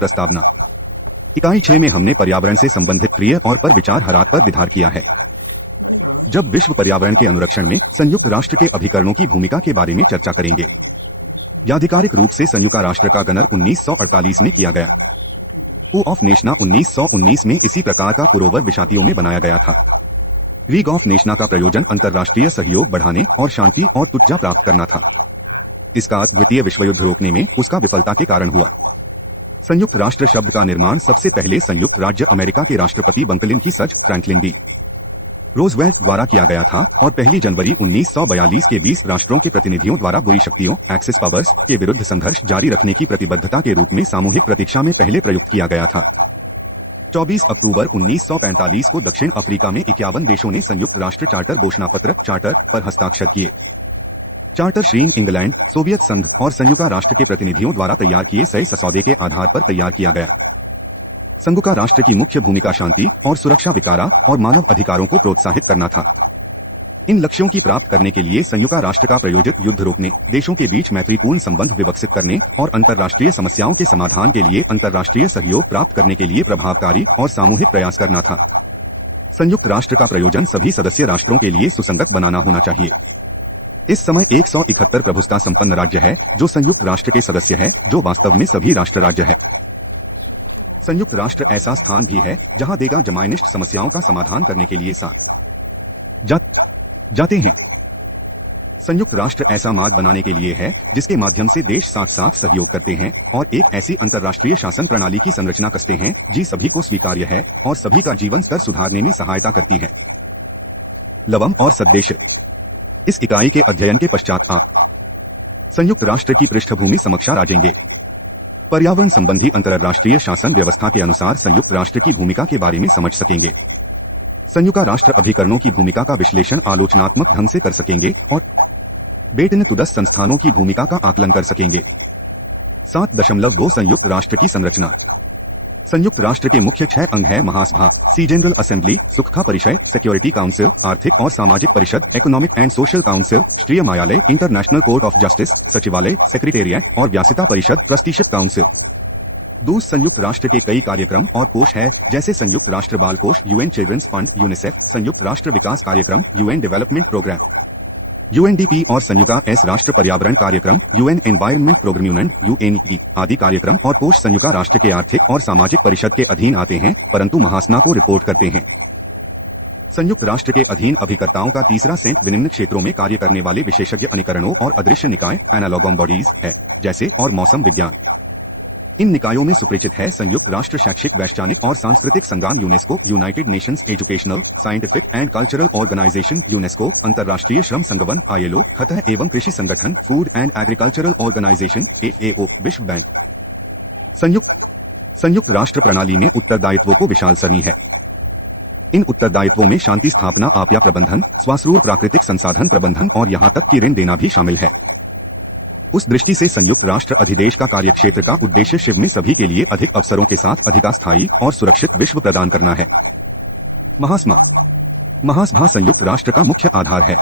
प्रस्तावना। इकाई 6 में हमने पर्यावरण से संबंधित प्रिय और पर विचार हरात पर विचार किया है। जब विश्व पर्यावरण के अनुरक्षण में संयुक्त राष्ट्र के अभिकरणों की भूमिका के बारे में चर्चा करेंगे। आधिकारिक रूप से संयुक्त राष्ट्र का गठन 1948 में किया गया। को ऑफ नेशना 1919 में इसी प्रकार का पुरोवर विशातियों में बनाया गया था। लीग ऑफ नेशना का प्रयोजन अंतर्राष्ट्रीय सहयोग बढ़ाने और शांति और तुझा प्राप्त करना था। इसका द्वितीय विश्व युद्ध रोकने में उसका विफलता के कारण हुआ। संयुक्त राष्ट्र शब्द का निर्माण सबसे पहले संयुक्त राज्य अमेरिका के राष्ट्रपति बंकलिन की सज फ्रैंकलिन डी रोजवेल्ट द्वारा किया गया था और पहली जनवरी 1942 के 20 राष्ट्रों के प्रतिनिधियों द्वारा बुरी शक्तियों एक्सिस पावर्स के विरुद्ध संघर्ष जारी रखने की प्रतिबद्धता के रूप में सामूहिक प्रतीक्षा में पहले प्रयुक्त किया गया था। 24 अक्टूबर 1945 को दक्षिण अफ्रीका में 51 देशों ने संयुक्त राष्ट्र चार्टर घोषणापत्र चार्टर पर हस्ताक्षर किए। चार्टर श्रीन इंग्लैंड, सोवियत संघ और संयुक्त राष्ट्र के प्रतिनिधियों द्वारा तैयार किए गए मसौदे के आधार पर तैयार किया गया। संयुक्त राष्ट्र की मुख्य भूमिका शांति और सुरक्षा, विकास और मानव अधिकारों को प्रोत्साहित करना था। इन लक्ष्यों की प्राप्त करने के लिए संयुक्त राष्ट्र का प्रायोजित युद्ध रोकने, देशों के बीच मैत्रीपूर्ण संबंध विकसित करने और अंतर्राष्ट्रीय समस्याओं के समाधान के लिए अंतर्राष्ट्रीय सहयोग प्राप्त करने के लिए प्रभावकारी और सामूहिक प्रयास करना था। संयुक्त राष्ट्र का प्रयोजन सभी सदस्य राष्ट्रों के लिए सुसंगत बनाना होना चाहिए। इस समय 171 प्रभुसत्ता संपन्न राज्य है जो संयुक्त राष्ट्र के सदस्य है, जो वास्तव में सभी राष्ट्र राज्य है। संयुक्त राष्ट्र ऐसा स्थान भी है जहां देगा जमायनिष्ठ समस्याओं का समाधान करने के लिए साथ जाते हैं। संयुक्त राष्ट्र ऐसा मार्ग बनाने के लिए है जिसके माध्यम से देश साथ साथ सहयोग करते हैं और एक ऐसी अंतर्राष्ट्रीय शासन प्रणाली की संरचना कसते हैं जी सभी को स्वीकार्य है और सभी का जीवन स्तर सुधारने में सहायता करती है। लवम और सद्देश्य। इस इकाई के अध्ययन के पश्चात आप संयुक्त राष्ट्र की पृष्ठभूमि समक्षा राजेंगे। पर्यावरण संबंधी अंतर्राष्ट्रीय शासन व्यवस्था के अनुसार संयुक्त राष्ट्र की भूमिका के बारे में समझ सकेंगे। संयुक्त राष्ट्र अभिकरणों की भूमिका का विश्लेषण आलोचनात्मक ढंग से कर सकेंगे और बेटन तुदस संस्थानों की भूमिका का आकलन कर सकेंगे। 7.2 संयुक्त राष्ट्र की संरचना। संयुक्त राष्ट्र के मुख्य 6 अंग है: महासभा, सी जनरल असेंबली, सुरक्षा परिषद, सिक्योरिटी काउंसिल, आर्थिक और सामाजिक परिषद, इकोनॉमिक एंड सोशल काउंसिल, राष्ट्रीय न्यायालय, इंटरनेशनल कोर्ट ऑफ जस्टिस, सचिवालय, सेक्रेटेरिएट और व्यासिता परिषद, ट्रस्टीशिप काउंसिल। दूसरे संयुक्त राष्ट्र के कई कार्यक्रम और कोष है, जैसे संयुक्त राष्ट्र बाल कोष, यूएन चिल्ड्रंस फंड, यूनिसेफ, संयुक्त राष्ट्र विकास कार्यक्रम, यूएन डेवलपमेंट प्रोग्राम, यूएनडीपी और संयुक्त राष्ट्र पर्यावरण कार्यक्रम, यूएन एनवायरनमेंट प्रोग्राम, यूएनईपी आदि कार्यक्रम और कोष संयुक्त राष्ट्र के आर्थिक और सामाजिक परिषद के अधीन आते हैं, परंतु महासना को रिपोर्ट करते हैं। संयुक्त राष्ट्र के अधीन अभिकर्ताओं का तीसरा सेट विभिन्न क्षेत्रों में कार्य करने वाले विशेषज्ञ अनिकरणों और अदृश्य निकाय एनालॉगम बॉडीज है, जैसे और मौसम विज्ञान। इन निकायों में सुपरिचित है संयुक्त राष्ट्र शैक्षिक, वैश्विक और सांस्कृतिक संगठन UNESCO, united nations educational, scientific and cultural organization UNESCO, अंतर्राष्ट्रीय श्रम संगठन आईएलओ, खाद्य एवं कृषि संगठन food and agricultural organization FAO, विश्व बैंक। संयुक्त राष्ट्र प्रणाली में उत्तरदायित्वों को विशाल श्रेणी है। इन उत्तरदायित्वों में शांति स्थापना, आपदा प्रबंधन, स्वास्थ्य, प्राकृतिक संसाधन प्रबंधन और यहां तक कि ऋण देना भी शामिल है। उस दृष्टि से संयुक्त राष्ट्र अधिदेश का कार्यक्षेत्र का उद्देश्य शिव में सभी के लिए अधिक अवसरों के साथ अधिक स्थायी और सुरक्षित विश्व प्रदान करना है। महासभा संयुक्त राष्ट्र का मुख्य आधार है।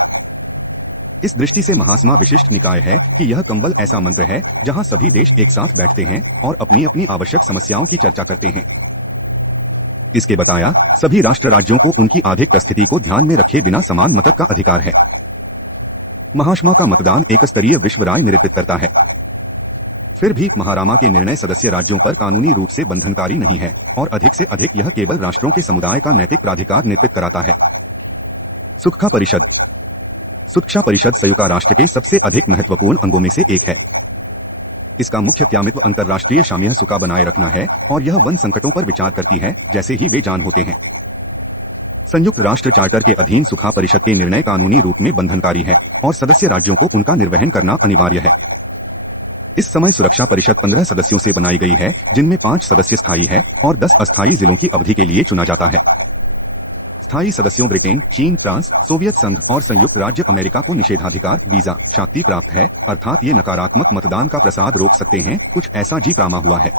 इस दृष्टि से महासभा विशिष्ट निकाय है कि यह कंबल ऐसा मंत्र है जहां सभी देश एक साथ बैठते हैं और अपनी अपनी आवश्यक समस्याओं की चर्चा करते हैं। इसके बताया सभी राष्ट्र राज्यों को उनकी आर्थिक स्थिति को ध्यान में रखे बिना समान मत का अधिकार है। महासभा का मतदान एक स्तरीय विश्व राय निर्धारित करता है। फिर भी महारामा के निर्णय सदस्य राज्यों पर कानूनी रूप से बंधनकारी नहीं है और अधिक से अधिक यह केवल राष्ट्रों के समुदाय का नैतिक प्राधिकार निर्धारित कराता है। सुरक्षा परिषद। सुरक्षा परिषद संयुक्त राष्ट्र के सबसे अधिक महत्वपूर्ण अंगों में से एक है। इसका मुख्य स्वामित्व अंतर्राष्ट्रीय शांति सुरक्षा बनाए रखना है और यह वन संकटों पर विचार करती है जैसे ही वे जान होते हैं। संयुक्त राष्ट्र चार्टर के अधीन सुरक्षा परिषद के निर्णय कानूनी रूप में बंधनकारी है और सदस्य राज्यों को उनका निर्वहन करना अनिवार्य है। इस समय सुरक्षा परिषद 15 सदस्यों से बनाई गई है, जिनमें 5 सदस्य स्थायी है और 10 अस्थायी जिलों की अवधि के लिए चुना जाता है। स्थायी सदस्यों ब्रिटेन, चीन, फ्रांस, सोवियत संघ और संयुक्त राज्य अमेरिका को निषेधाधिकार वीजा शक्ति प्राप्त है, अर्थात ये नकारात्मक मतदान का प्रसाद रोक सकते हैं, कुछ ऐसा जी प्रामा हुआ है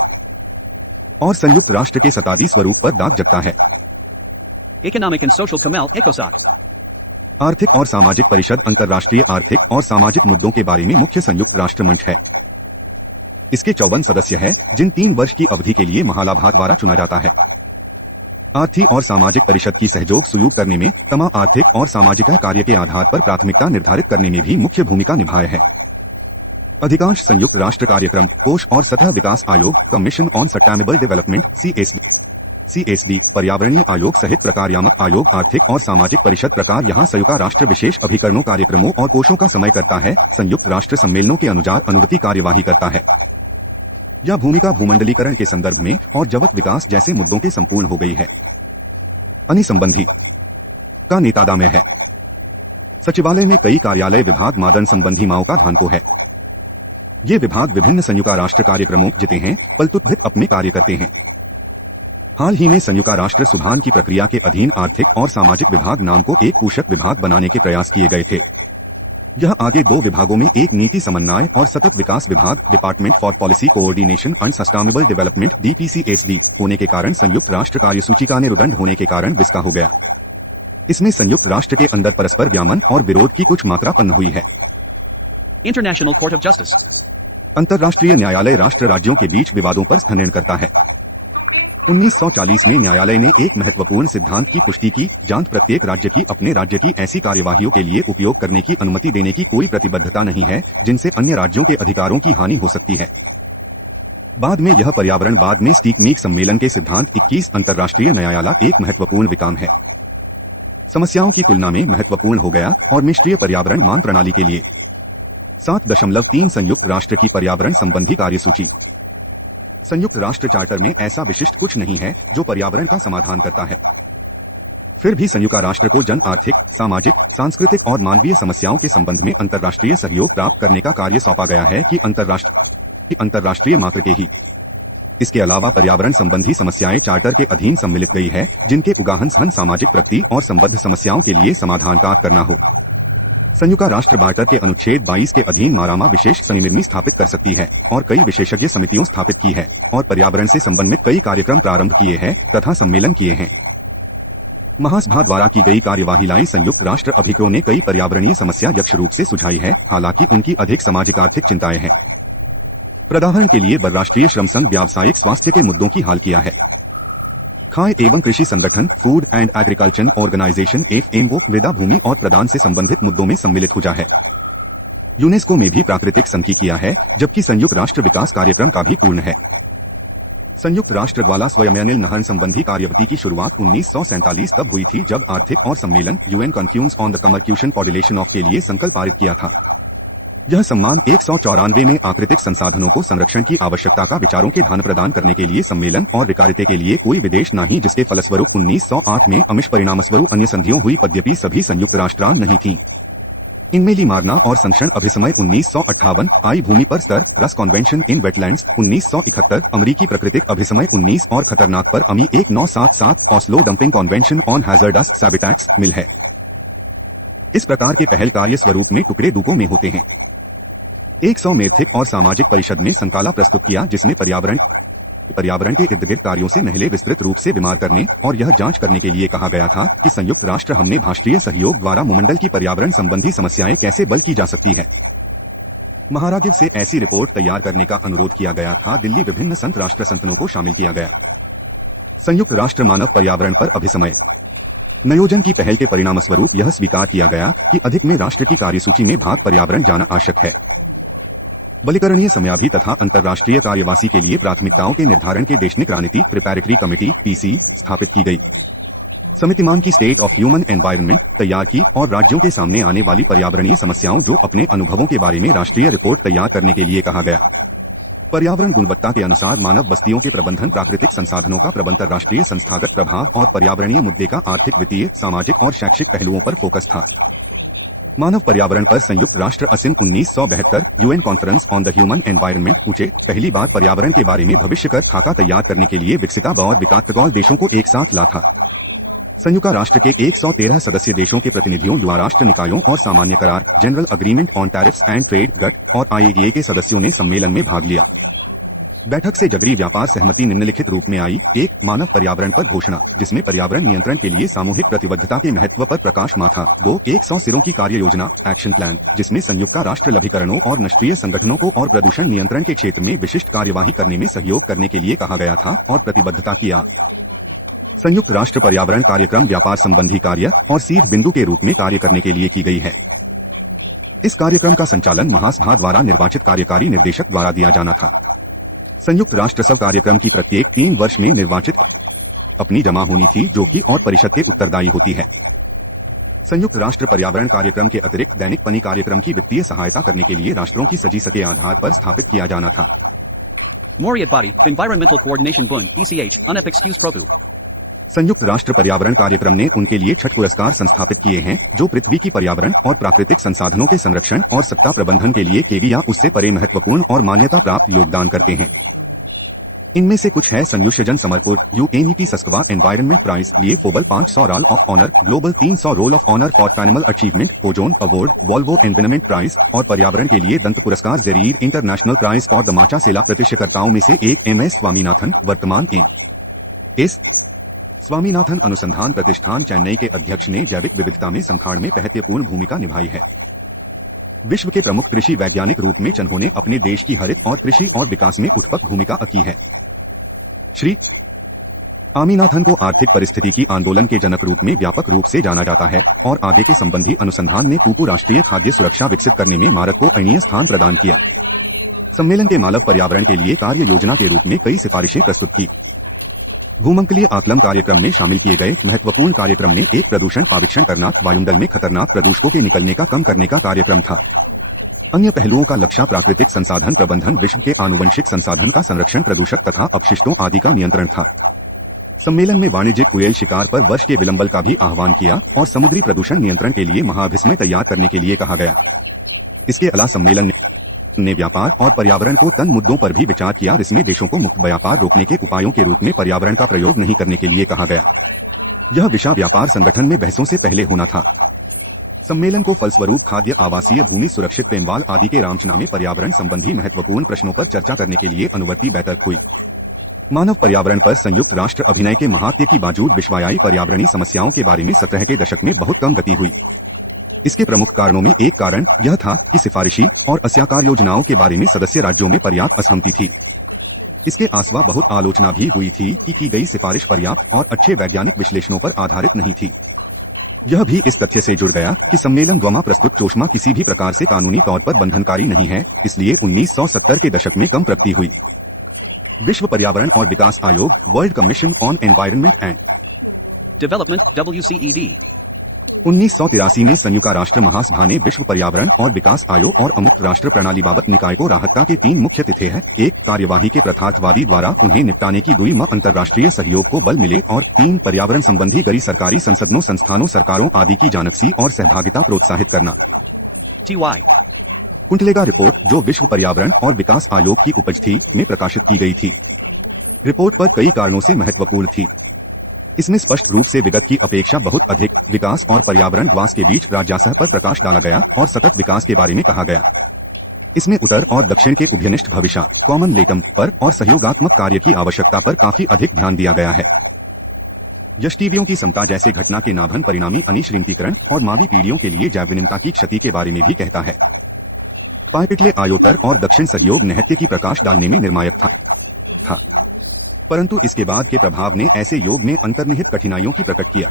और संयुक्त राष्ट्र के सत्ताधी स्वरूप पर दाग जगता है। Economic and Social Camel ECOSOC। आर्थिक और सामाजिक परिषद अंतर्राष्ट्रीय आर्थिक और सामाजिक मुद्दों के बारे में मुख्य संयुक्त राष्ट्र मंच है। इसके 54 सदस्य हैं, जिन 3 वर्ष की अवधि के लिए महालाभा द्वारा चुना जाता है। आर्थिक और सामाजिक परिषद की सहयोग सुयोग करने में तमाम आर्थिक और सामाजिक कार्य के आधार पर प्राथमिकता निर्धारित करने में भी मुख्य भूमिका निभाए है। अधिकांश संयुक्त राष्ट्र कार्यक्रम, कोष और सतह विकास आयोग, commission on sustainable development CSD, पर्यावरणीय आयोग सहित प्रकार्यात्मक आयोग, आर्थिक और सामाजिक परिषद प्रकार यहाँ संयुक्त राष्ट्र विशेष अभिकरणों, कार्यक्रमों और कोषों का समय करता है, संयुक्त राष्ट्र सम्मेलनों के अनुसार अनुवृत्ति कार्यवाही करता है। यह भूमिका भूमंडलीकरण के संदर्भ में और जगत विकास जैसे मुद्दों के संपूर्ण हो गई है। अन्य संबंधी का नेतादा में है। सचिवालय में कई कार्यालय विभाग मादन संबंधी माओ का ध्यान को है। ये विभाग विभिन्न संयुक्त राष्ट्र कार्यक्रमों जिते हैं पलतुत अपने कार्य करते हैं। हाल ही में संयुक्त राष्ट्र सुधार की प्रक्रिया के अधीन आर्थिक और सामाजिक विभाग नाम को एक पोषक विभाग बनाने के प्रयास किए गए थे। यह आगे 2 विभागों में एक नीति समन्वय और सतत विकास विभाग, department for policy coordination and sustainable development DPCSD होने के कारण संयुक्त राष्ट्र कार्यसूची का निरुदंड होने के कारण विस्का हो गया। इसमें संयुक्त राष्ट्र के अंदर परस्पर व्यामन और विरोध की कुछ मात्रा पन्न हुई है। International Court of Justice. अंतर्राष्ट्रीय न्यायालय राष्ट्र राज्यों के बीच विवादों पर निर्णय करता है। 1940 में न्यायालय ने एक महत्वपूर्ण सिद्धांत की पुष्टि की, जांच प्रत्येक राज्य की अपने राज्य की ऐसी कार्यवाहियों के लिए उपयोग करने की अनुमति देने की कोई प्रतिबद्धता नहीं है जिनसे अन्य राज्यों के अधिकारों की हानि हो सकती है। बाद में यह पर्यावरण बाद में स्टीकमीक सम्मेलन के सिद्धांत 21 अंतर्राष्ट्रीय न्यायालय एक महत्वपूर्ण विकाम है। समस्याओं की तुलना में महत्वपूर्ण हो गया और मिष्ट्रीय पर्यावरण मान प्रणाली के लिए 7.3 संयुक्त राष्ट्र की पर्यावरण संबंधी कार्यसूची। संयुक्त राष्ट्र चार्टर में ऐसा विशिष्ट कुछ नहीं है जो पर्यावरण का समाधान करता है। फिर भी संयुक्त राष्ट्र को जन आर्थिक, सामाजिक, सांस्कृतिक और मानवीय समस्याओं के संबंध में अंतर्राष्ट्रीय सहयोग प्राप्त करने का कार्य सौंपा गया है कि अंतर्राष्ट्रीय मात्र के ही। इसके अलावा पर्यावरण संबंधी समस्याएं चार्टर के अधीन सम्मिलित गई है, जिनके उगाहन सामाजिक प्रगति और संबद्ध समस्याओं के लिए समाधान कार्य करना हो। संयुक्त राष्ट्र चार्टर के अनुच्छेद 22 के अधीन मारामा विशेष समिति स्थापित कर सकती है और कई विशेषज्ञ समितियों स्थापित की है और पर्यावरण से संबंधित कई कार्यक्रम प्रारंभ किए हैं तथा सम्मेलन किए हैं। महासभा द्वारा की गई कार्यवाही लाई संयुक्त राष्ट्र अभिकरणों ने कई पर्यावरणीय समस्या यक्ष रूप से सुझाई है, हालांकि उनकी अधिक सामाजिक आर्थिक चिंताएं हैं। उदाहरण के लिए राष्ट्रीय श्रम संघ व्यावसायिक स्वास्थ्य के मुद्दों की हाल किया है। खाद्य एवं कृषि संगठन food and agriculture organization FAO मृदा भूमि और प्रदान से संबंधित मुद्दों में सम्मिलित हो जा है। यूनेस्को में भी प्राकृतिक संघ की किया है, जबकि संयुक्त राष्ट्र विकास कार्यक्रम का भी पूर्ण है। संयुक्त राष्ट्र द्वारा स्वयं नहर संबंधी कार्यवती की शुरुआत 1947 तब हुई थी जब आर्थिक और सम्मेलन UN कॉन्फ्रेंस ऑन द कमर्क्यूशन पॉपुलेशन ऑफ के लिए संकल्प पारित किया था। यह सम्मान 194 में आकृतिक संसाधनों को संरक्षण की आवश्यकता का विचारों के ध्यान प्रदान करने के लिए सम्मेलन और विकारिते के लिए कोई विदेश नहीं, जिसके फलस्वरूप 1908 में अमिश परिणामस्वरूप अन्य संधियों हुई, यद्यपि सभी संयुक्त राष्ट्रान नहीं थीं। इनमें ली मारना और संरक्षण अभिसमय 1958, आई भूमि पर स्तर रस कॉन्वेंशन इन वेटलैंड्स 1971, अमरीकी प्राकृतिक अभिसमय 19 और खतरनाक पर अमी 1977, Oslo dumping convention on hazardous habitats मिल है। इस प्रकार के पहल कार्य स्वरूप में टुकड़े दुगों में होते हैं। 100 आर्थिक और सामाजिक परिषद में संकाला प्रस्तुत किया, जिसमें पर्यावरण के इर्द गिर्द कार्यों से नहले विस्तृत रूप से बीमार करने और यह जांच करने के लिए कहा गया था कि संयुक्त राष्ट्र हमने राष्ट्रीय सहयोग द्वारा मुमंडल की पर्यावरण संबंधी समस्याएं कैसे बल की जा सकती है। महारागिव से ऐसी रिपोर्ट तैयार करने का अनुरोध किया गया था। दिल्ली विभिन्न संत राष्ट्र संतनों को शामिल किया गया। संयुक्त राष्ट्र मानव पर्यावरण पर अभिसमय नियोजन की पहल के परिणामस्वरूप यह स्वीकार किया गया कि अधिक में राष्ट्र की कार्यसूची में भाग पर्यावरण जाना आवश्यक है। बलिकरणीय समयाभी तथा अंतर्राष्ट्रीय कार्यवासी के लिए प्राथमिकताओं के निर्धारण के देशनिक रणनीति प्रिपैरेटरी कमेटी PC स्थापित की गई। समितिमान की स्टेट ऑफ ह्यूमन एनवायरनमेंट तैयार की और राज्यों के सामने आने वाली पर्यावरणीय समस्याओं जो अपने अनुभवों के बारे में राष्ट्रीय रिपोर्ट तैयार करने के लिए कहा गया। पर्यावरण गुणवत्ता के अनुसार मानव बस्तियों के प्रबंधन, प्राकृतिक संसाधनों का प्रबंधन, राष्ट्रीय संस्थागत प्रभाव और पर्यावरणीय मुद्दे का आर्थिक, वित्तीय, सामाजिक और शैक्षिक पहलुओं पर फोकस था। मानव पर्यावरण पर संयुक्त राष्ट्र Asim 1972 UN conference on the human environment पूछे पहली बार पर्यावरण के बारे में भविष्य कर खाका तैयार करने के लिए विकसिता और विकासगौल देशों को एक साथ ला था। संयुक्त राष्ट्र के 113 सदस्य देशों के प्रतिनिधियों, युवा राष्ट्र निकायों और सामान्य करार general agreement on tariffs and trade GATT और IAEA के सदस्यों ने सम्मेलन में भाग लिया। बैठक से जगरी व्यापार सहमति निम्नलिखित रूप में आई। 1. मानव पर्यावरण पर घोषणा, जिसमें पर्यावरण नियंत्रण के लिए सामूहिक प्रतिबद्धता के महत्व पर प्रकाश माथा। 2. 100 सिरों की कार्य योजना, एक्शन प्लान, जिसमें संयुक्त राष्ट्र लभिकरणों और राष्ट्रीय संगठनों को और प्रदूषण नियंत्रण के क्षेत्र में विशिष्ट कार्यवाही करने में सहयोग करने के लिए कहा गया था और प्रतिबद्धता किया। संयुक्त राष्ट्र पर्यावरण कार्यक्रम व्यापार संबंधी कार्य और सीध बिंदु के रूप में कार्य करने के लिए की गई है। इस कार्यक्रम का संचालन महासभा द्वारा निर्वाचित कार्यकारी निर्देशक द्वारा दिया जाना था। संयुक्त राष्ट्र सब कार्यक्रम की प्रत्येक 3 वर्ष में निर्वाचित अपनी जमा होनी थी, जो कि और परिषद के उत्तरदायी होती है। संयुक्त राष्ट्र पर्यावरण कार्यक्रम के अतिरिक्त दैनिक पनी कार्यक्रम की वित्तीय सहायता करने के लिए राष्ट्रों की सजी के आधार पर स्थापित किया जाना था। Moriat Body, Environmental Coordination Bund, ECH, UNEP Excuse Proku. संयुक्त राष्ट्र पर्यावरण कार्यक्रम ने उनके लिए 6 पुरस्कार संस्थापित किए हैं, जो पृथ्वी की पर्यावरण और प्राकृतिक संसाधनों के संरक्षण और सत्ता प्रबंधन के लिए केवी या उससे परे महत्वपूर्ण और मान्यता प्राप्त योगदान करते हैं। इनमें से कुछ है संयुशजन समरपुर, यूएनईपी सस्कवा एनवायरनमेंट प्राइज, लिए global 500 roll of honour, global 300 roll of honour for animal achievement, ozone award, Volvo environment prize और पर्यावरण के लिए दंत पुरस्कार जेरीर इंटरनेशनल प्राइज फॉर द माचा सेला प्रतिष्ठकर्ताओं में से एक MS स्वामीनाथन, वर्तमान एस स्वामीनाथन अनुसंधान प्रतिष्ठान चेन्नई के अध्यक्ष ने जैविक विविधता में संखाड़ में महत्वपूर्ण भूमिका निभाई है। विश्व के प्रमुख कृषि वैज्ञानिक रूप में चन्हो ने अपने देश की हरित और कृषि और विकास में उत्पक भूमिका की है। श्री आमीनाथन को आर्थिक परिस्थितिकी आंदोलन के जनक रूप में व्यापक रूप से जाना जाता है और आगे के संबंधी अनुसंधान ने टूपू राष्ट्रीय खाद्य सुरक्षा विकसित करने में मारत को अणीय स्थान प्रदान किया। सम्मेलन के मानव पर्यावरण के लिए कार्य योजना के रूप में कई सिफारिशें प्रस्तुत की। भूमंडलीय आकलन कार्यक्रम में शामिल किए गए महत्वपूर्ण कार्यक्रम में एक प्रदूषण पावीक्षण करना, वायुमंडल में खतरनाक प्रदूषकों के निकलने का कम करने का कार्यक्रम था। अन्य पहलुओं का लक्ष्य प्राकृतिक संसाधन प्रबंधन, विश्व के आनुवंशिक संसाधन का संरक्षण, प्रदूषक तथा अपशिष्टों आदि का नियंत्रण था। सम्मेलन में वाणिज्यिक व्हेल शिकार पर वर्ष के विलंबन का भी आह्वान किया और समुद्री प्रदूषण नियंत्रण के लिए महाभिस्मय तैयार करने के लिए कहा गया। इसके अलावा सम्मेलन ने व्यापार और पर्यावरण को तन मुद्दों पर भी विचार किया, जिसमें देशों को मुक्त व्यापार रोकने के उपायों के रूप में पर्यावरण का प्रयोग नहीं करने के लिए कहा गया। यह विषय व्यापार संगठन में बहसों से पहले होना था। सम्मेलन को फलस्वरूप खाद्य, आवासीय, भूमि सुरक्षित, पेमवाल आदि के रामचना में पर्यावरण संबंधी महत्वपूर्ण प्रश्नों पर चर्चा करने के लिए अनुवर्ती बैठक हुई। मानव पर्यावरण पर संयुक्त राष्ट्र अभिनय के महात्म्य की बावजूद विश्वव्यापी पर्यावरणीय समस्याओं के बारे में 17 के दशक में बहुत कम गति हुई। इसके प्रमुख कारणों में एक कारण यह था कि सिफारिशी और अस्याकार योजनाओं के बारे में सदस्य राज्यों में पर्याप्त असहमति थी। इसके आसवा बहुत आलोचना भी हुई थी कि की गई सिफारिश पर्याप्त और अच्छे वैज्ञानिक विश्लेषणों पर आधारित नहीं थी। यह भी इस तथ्य से जुड़ गया कि सम्मेलन द्वारा प्रस्तुत चोषमा किसी भी प्रकार से कानूनी तौर पर बंधनकारी नहीं है, इसलिए 1970 के दशक में कम प्रगति हुई। विश्व पर्यावरण और विकास आयोग, world commission on environment and Development, WCED. 1983 में संयुक्त राष्ट्र महासभा ने विश्व पर्यावरण और विकास आयोग और अमुक्त राष्ट्र प्रणाली बाबत निकाय को राहतता के 3 मुख्य तिथे हैं। 1. कार्यवाही के प्रथार्थवादी द्वारा उन्हें निपटाने की 2. अंतर्राष्ट्रीय सहयोग को बल मिले और 3. पर्यावरण संबंधी गैर सरकारी संसदों, संस्थानों, सरकारों आदि की जानकसी और सहभागिता प्रोत्साहित करना। TY. कुंटलेगा रिपोर्ट, जो विश्व पर्यावरण और विकास आयोग की उपज थी, में प्रकाशित की गई थी। रिपोर्ट पर कई कारणों से महत्वपूर्ण थी। इसमें स्पष्ट रूप से विगत की अपेक्षा बहुत अधिक विकास और पर्यावरण द्वास के बीच राजस्व पर प्रकाश डाला गया और सतत विकास के बारे में कहा गया। इसमें उत्तर और दक्षिण के उभयनिष्ठ भविष्य, कॉमन लेटम पर और सहयोगात्मक कार्य की आवश्यकता पर काफी अधिक ध्यान दिया गया है। यष्टिवियों की समता जैसे घटना के नाभन परिणामी अनिश्चितीकरण और मावी पीढ़ियों के लिए जैव विनिमयता की क्षति के बारे में भी कहता है। पाइपिटले आयोतर और दक्षिण सहयोग निहत्य की प्रकाश डालने में निर्णायक था, परंतु इसके बाद के प्रभाव ने ऐसे योग में अंतर्निहित कठिनाइयों की प्रकट किया।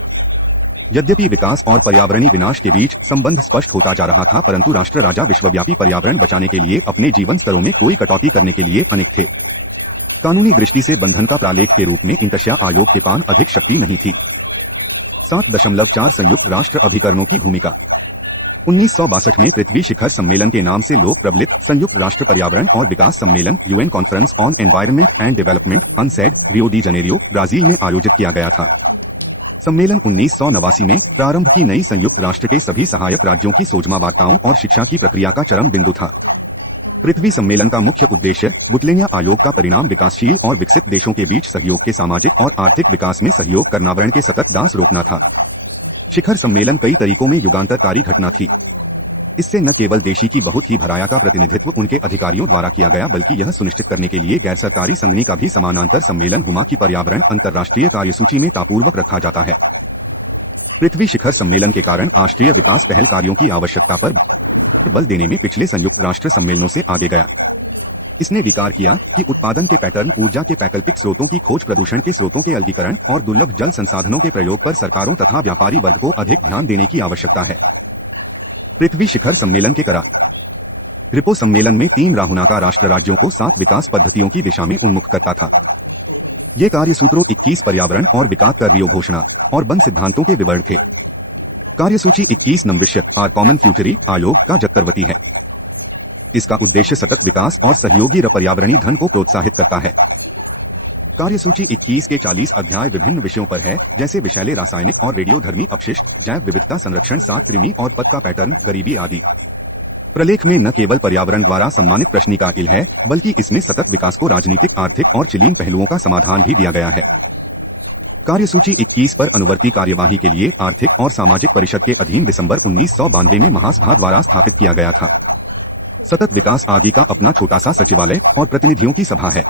यद्यपि विकास और पर्यावरणीय विनाश के बीच संबंध स्पष्ट होता जा रहा था, परंतु राष्ट्र राजा विश्वव्यापी पर्यावरण बचाने के लिए अपने जीवन स्तरों में कोई कटौती करने के लिए अनेक थे। कानूनी दृष्टि से बंधन का प्रालेख के रूप में इंतस्या आयोग के पास अधिक शक्ति नहीं थी। 7.4 संयुक्त राष्ट्र अभिकरणों की भूमिका। 1962 में पृथ्वी शिखर सम्मेलन के नाम से लोक प्रबलित संयुक्त राष्ट्र पर्यावरण और विकास सम्मेलन UN conference on environment and development unsaid, Rio de Janeiro, Brazil में आयोजित किया गया था। सम्मेलन 1989 में प्रारंभ की नई संयुक्त राष्ट्र के सभी सहायक राज्यों की सोजमावार्ताओं और शिक्षा की प्रक्रिया का चरम बिंदु था। पृथ्वी सम्मेलन का मुख्य उद्देश्य बुतलेनिया आयोग का परिणाम विकासशील और विकसित देशों के बीच सहयोग के सामाजिक और आर्थिक विकास में सहयोग करनावरण के सतत दास रोकना था। शिखर सम्मेलन कई तरीकों में युगांतरकारी घटना थी। इससे न केवल देशी की बहुत ही भराया का प्रतिनिधित्व उनके अधिकारियों द्वारा किया गया, बल्कि यह सुनिश्चित करने के लिए गैर सरकारी संघनी का भी समानांतर सम्मेलन हुआ कि पर्यावरण अंतर्राष्ट्रीय कार्यसूची में तापूर्वक रखा जाता है। पृथ्वी शिखर सम्मेलन के कारण राष्ट्रीय विकास पहल कार्यों की आवश्यकता पर बल देने में पिछले संयुक्त राष्ट्र सम्मेलनों से आगे गया। इसने विचार किया कि उत्पादन के पैटर्न, ऊर्जा के वैकल्पिक स्रोतों की खोज, प्रदूषण के स्रोतों के अलगीकरण और दुर्लभ जल संसाधनों के प्रयोग पर सरकारों तथा व्यापारी वर्ग को अधिक ध्यान देने की आवश्यकता है। पृथ्वी शिखर सम्मेलन के करार। रिपो सम्मेलन में 3 राहुना का राष्ट्र राज्यों को 7 विकास पद्धतियों की दिशा में उन्मुख करता था। ये कार्यसूत्रों 21 पर्यावरण और विकास कर रियो घोषणा और बंद सिद्धांतों के विवरण थे। कार्यसूची 21 नंबर आर कॉमन फ्यूचरी आयोग का जत्तरवती है। इसका उद्देश्य सतत विकास और सहयोगी पर्यावरणीय धन को प्रोत्साहित करता है। कार्यसूची 21 के 40 अध्याय विभिन्न विषयों पर है, जैसे विषैले रासायनिक और रेडियोधर्मी अपशिष्ट, जैव विविधता संरक्षण, 7 कृमि और पद का पैटर्न, गरीबी आदि। प्रलेख में न केवल पर्यावरण द्वारा सम्मानित प्रश्न का इल है, बल्कि इसमें सतत विकास को राजनीतिक, आर्थिक और चिलीन पहलुओं का समाधान भी दिया गया है। कार्यसूची 21 पर अनुवर्ती कार्यवाही के लिए आर्थिक और सामाजिक परिषद के अधीन दिसंबर 1992 में महासभा द्वारा स्थापित किया गया था। सतत विकास आगे का अपना छोटा सा सचिवालय और प्रतिनिधियों की सभा है।